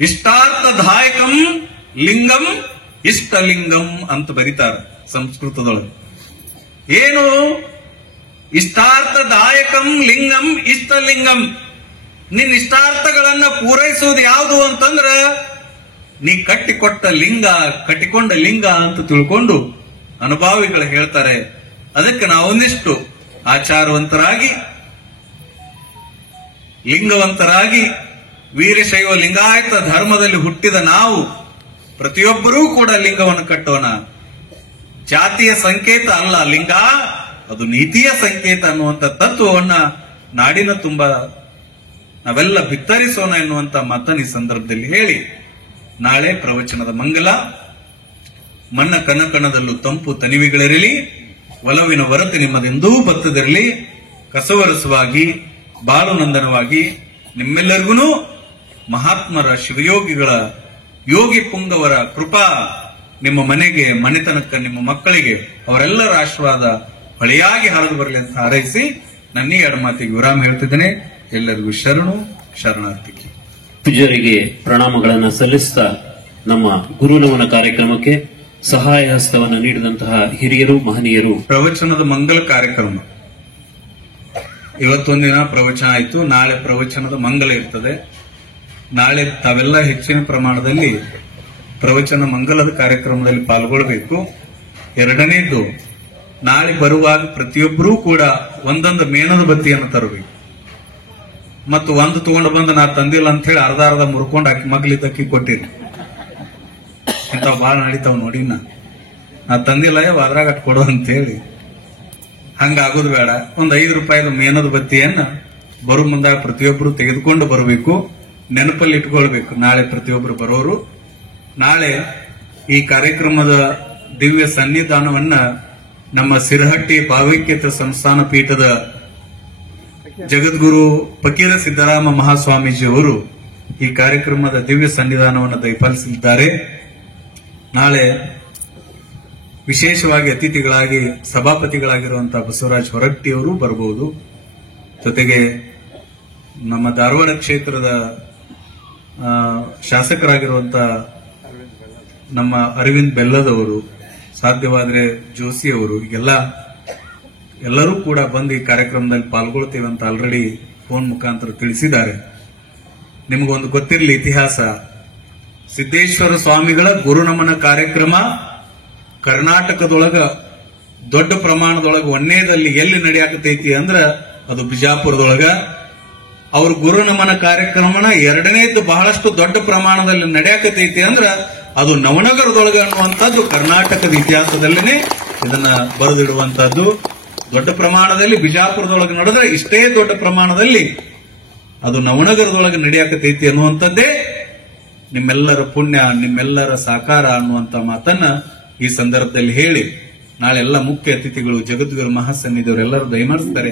ಇಷ್ಟಾರ್ಥದಾಯಕಂ ಲಿಂಗಂ ಇಷ್ಟಲಿಂಗಂ ಅಂತ ಬರೀತಾರೆ ಸಂಸ್ಕೃತದೊಳಗೆ. ಏನು ಇಷ್ಟಾರ್ಥದಾಯಕಂ ಲಿಂಗಂ ಇಷ್ಟಲಿಂಗಂ? ನಿನ್ನ ಇಷ್ಟಾರ್ಥಗಳನ್ನ ಪೂರೈಸೋದು ಯಾವುದು ಅಂತಂದ್ರ ನೀ ಕಟ್ಟಿಕೊಂಡ ಲಿಂಗ ಅಂತ ತಿಳ್ಕೊಂಡು ಅನುಭಾವಿಗಳು ಹೇಳ್ತಾರೆ. ಅದಕ್ಕೆ ನಾವೊಂದಿಷ್ಟು ಆಚಾರವಂತರಾಗಿ, ಲಿಂಗವಂತರಾಗಿ, ವೀರಶೈವ ಲಿಂಗಾಯತ ಧರ್ಮದಲ್ಲಿ ಹುಟ್ಟಿದ ನಾವು ಪ್ರತಿಯೊಬ್ಬರೂ ಕೂಡ ಲಿಂಗವನ್ನು ಕಟ್ಟೋಣ. ಜಾತಿಯ ಸಂಕೇತ ಅಲ್ಲ ಲಿಂಗ, ಅದು ನೀತಿಯ ಸಂಕೇತ ಅನ್ನುವಂಥ ತತ್ವವನ್ನ ನಾಡಿನ ತುಂಬ ನಾವೆಲ್ಲ ಬಿತ್ತರಿಸೋಣ ಎನ್ನುವಂತ ಮಾತನ್ನು ಈ ಸಂದರ್ಭದಲ್ಲಿ ಹೇಳಿ, ನಾಳೆ ಪ್ರವಚನದ ಮಂಗಲ. ಮಣ್ಣ ಕನಕಣದಲ್ಲೂ ತಂಪು ತನಿವಿಗಳಿರಲಿ, ಒಲವಿನ ಹೊರತು ನಿಮ್ಮದೆಂದೂ ಬತ್ತದಿರಲಿ. ಕಸವರಸವಾಗಿ ಬಾಳು ನಂದನವಾಗಿ ನಿಮ್ಮೆಲ್ಲರಿಗೂ ಮಹಾತ್ಮರ ಶಿವಯೋಗಿಗಳ ಯೋಗಿ ಪುಂಗವರ ಕೃಪಾ ನಿಮ್ಮ ಮನೆಗೆ, ಮನೆತನಕ್ಕೆ, ನಿಮ್ಮ ಮಕ್ಕಳಿಗೆ ಅವರೆಲ್ಲರ ಆಶೀರ್ವಾದ ಹೊಳೆಯಾಗಿ ಹರಿದು ಬರಲಿ ಅಂತ ಹಾರೈಸಿ ನನ್ನೀ ಎರಡು ಮಾತಿಗೆ ವಿರಾಮ ಹೇಳ್ತಿದ್ದೇನೆ. ಎಲ್ಲರಿಗೂ ಶರಣಾರ್ಥಿ. ಪೂಜ್ಯರಿಗೆ ಪ್ರಣಾಮಗಳನ್ನು ಸಲ್ಲಿಸುತ್ತಾ ನಮ್ಮ ಗುರುನಮನ ಕಾರ್ಯಕ್ರಮಕ್ಕೆ ಸಹಾಯ ಹಸ್ತವನ್ನು ನೀಡಿದಂತಹ ಹಿರಿಯರು, ಮಹನೀಯರು. ಪ್ರವಚನದ ಮಂಗಲ ಕಾರ್ಯಕ್ರಮ ಇವತ್ತೊಂದಿನ ಪ್ರವಚನ ಆಯಿತು, ನಾಳೆ ಪ್ರವಚನದ ಮಂಗಲ ಇರ್ತದೆ. ನಾಳೆ ತಾವೆಲ್ಲ ಹೆಚ್ಚಿನ ಪ್ರಮಾಣದಲ್ಲಿ ಪ್ರವಚನ ಮಂಗಲದ ಕಾರ್ಯಕ್ರಮದಲ್ಲಿ ಪಾಲ್ಗೊಳ್ಳಬೇಕು. ಎರಡನೇದು, ನಾಳೆ ಬರುವಾಗ ಪ್ರತಿಯೊಬ್ಬರೂ ಕೂಡ ಒಂದೊಂದು ಮೇಣದ ಬತ್ತಿಯನ್ನು ತರಬೇಕು. ಮತ್ತು ಒಂದು ತಗೊಂಡು ಬಂದು ನಾ ತಂದಿಲ್ಲ ಅಂತ ಹೇಳಿ ಅರ್ಧ ಮುರ್ಕೊಂಡು ಹಾಕಿ ಮಗ್ಲಿದ್ದಕ್ಕಿ ಕೊಟ್ಟಿರಿ. ಇಂಥವ್ ಬಾಳ ನಡೀತಾವ್ ನೋಡಿ. ನಾ ತಂದಿಲ್ಲ ಅದ್ರಾಗ ಅಟ್ ಕೊಡು ಅಂತ ಹೇಳಿ ಹಂಗಾಗೋದು ಬೇಡ. ಒಂದ್ 5 ರೂಪಾಯಿದ ಮೇಣದ ಬತ್ತಿಯನ್ನ ಬರು ಮುಂದಾಗ ಪ್ರತಿಯೊಬ್ಬರು ತೆಗೆದುಕೊಂಡು ಬರಬೇಕು. ನೆನಪಲ್ಲಿ ಇಟ್ಕೊಳ್ಬೇಕು ನಾಳೆ ಪ್ರತಿಯೊಬ್ಬರು ಬರೋರು. ನಾಳೆ ಈ ಕಾರ್ಯಕ್ರಮದ ದಿವ್ಯ ಸನ್ನಿಧಾನವನ್ನ ನಮ್ಮ ಸಿರಹಟ್ಟಿ ಭಾವೈಕ್ಯತೆ ಸಂಸ್ಥಾನ ಪೀಠದ ಜಗದ್ಗುರು ಫಕೀರ ಸಿದ್ದರಾಮ ಮಹಾಸ್ವಾಮೀಜಿ ಅವರು ಈ ಕಾರ್ಯಕ್ರಮದ ದಿವ್ಯ ಸನ್ನಿಧಾನವನ್ನು ದಯಪಾಲಿಸಲಿದ್ದಾರೆ. ನಾಳೆ ವಿಶೇಷವಾಗಿ ಅತಿಥಿಗಳಾಗಿ ಸಭಾಪತಿಗಳಾಗಿರುವಂತಹ ಬಸವರಾಜ ಹೊರಟ್ಟಿ ಅವರು ಬರಬಹುದು. ಜೊತೆಗೆ ನಮ್ಮ ಧಾರವಾಡ ಕ್ಷೇತ್ರದ ಶಾಸಕರಾಗಿರುವಂತಹ ನಮ್ಮ ಅರವಿಂದ್ ಬೆಲ್ಲದವರು, ಸಾಧ್ಯವಾದರೆ ಜೋಶಿ ಅವರು, ಎಲ್ಲರೂ ಕೂಡ ಬಂದು ಈ ಕಾರ್ಯಕ್ರಮದಲ್ಲಿ ಪಾಲ್ಗೊಳ್ತೇವೆ ಅಂತ ಆಲ್ರೆಡಿ ಫೋನ್ ಮುಖಾಂತರ ತಿಳಿಸಿದ್ದಾರೆ. ನಿಮಗೊಂದು ಗೊತ್ತಿರಲಿ ಇತಿಹಾಸ, ಸಿದ್ದೇಶ್ವರ ಸ್ವಾಮಿಗಳ ಗುರುನಮನ ಕಾರ್ಯಕ್ರಮ ಕರ್ನಾಟಕದೊಳಗ ದೊಡ್ಡ ಪ್ರಮಾಣದೊಳಗ ಒಂದೇದಲ್ಲಿ ಎಲ್ಲಿ ನಡೆಯಾಕತೈತಿ ಅಂದ್ರ ಅದು ಬಿಜಾಪುರದೊಳಗ. ಅವ್ರ ಗುರುನಮನ ಕಾರ್ಯಕ್ರಮನ ಎರಡನೇದು ಬಹಳಷ್ಟು ದೊಡ್ಡ ಪ್ರಮಾಣದಲ್ಲಿ ನಡೆಯಾಕತೈತಿ ಅಂದ್ರ ಅದು ನವನಗರದೊಳಗ ಅನ್ನುವಂಥದ್ದು ಕರ್ನಾಟಕದ ಇತಿಹಾಸದಲ್ಲೇನೆ ಇದನ್ನ ಬರೆದಿಡುವಂತಹದ್ದು. ದೊಡ್ಡ ಪ್ರಮಾಣದಲ್ಲಿ ಬಿಜಾಪುರದೊಳಗೆ ನಡೆದ್ರೆ ಇಷ್ಟೇ ದೊಡ್ಡ ಪ್ರಮಾಣದಲ್ಲಿ ಅದು ನವನಗರದೊಳಗೆ ನಡೆಯಾಕತೈತಿ ಅನ್ನುವಂಥದ್ದೇ ನಿಮ್ಮೆಲ್ಲರ ಪುಣ್ಯ, ನಿಮ್ಮೆಲ್ಲರ ಸಾಕಾರ ಅನ್ನುವಂತ ಮಾತನ್ನ ಈ ಸಂದರ್ಭದಲ್ಲಿ ಹೇಳಿ, ನಾಳೆ ಎಲ್ಲ ಮುಖ್ಯ ಅತಿಥಿಗಳು ಜಗದ್ಗುರು ಮಹಾಸನ್ನಿಧಿಯವರೆಲ್ಲರೂ ದಯಮಾಡಿಸ್ತಾರೆ.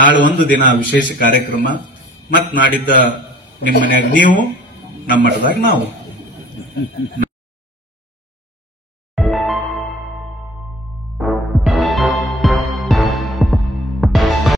ನಾಳೆ ಒಂದು ದಿನ ವಿಶೇಷ ಕಾರ್ಯಕ್ರಮ. ಮತ್ ನಾಡಿದ್ದ ನಿಮ್ಮ ಮನ್ಯಾಗ ನೀವು, ನಮ್ಮ ಮಠದಾಗ ನಾವು.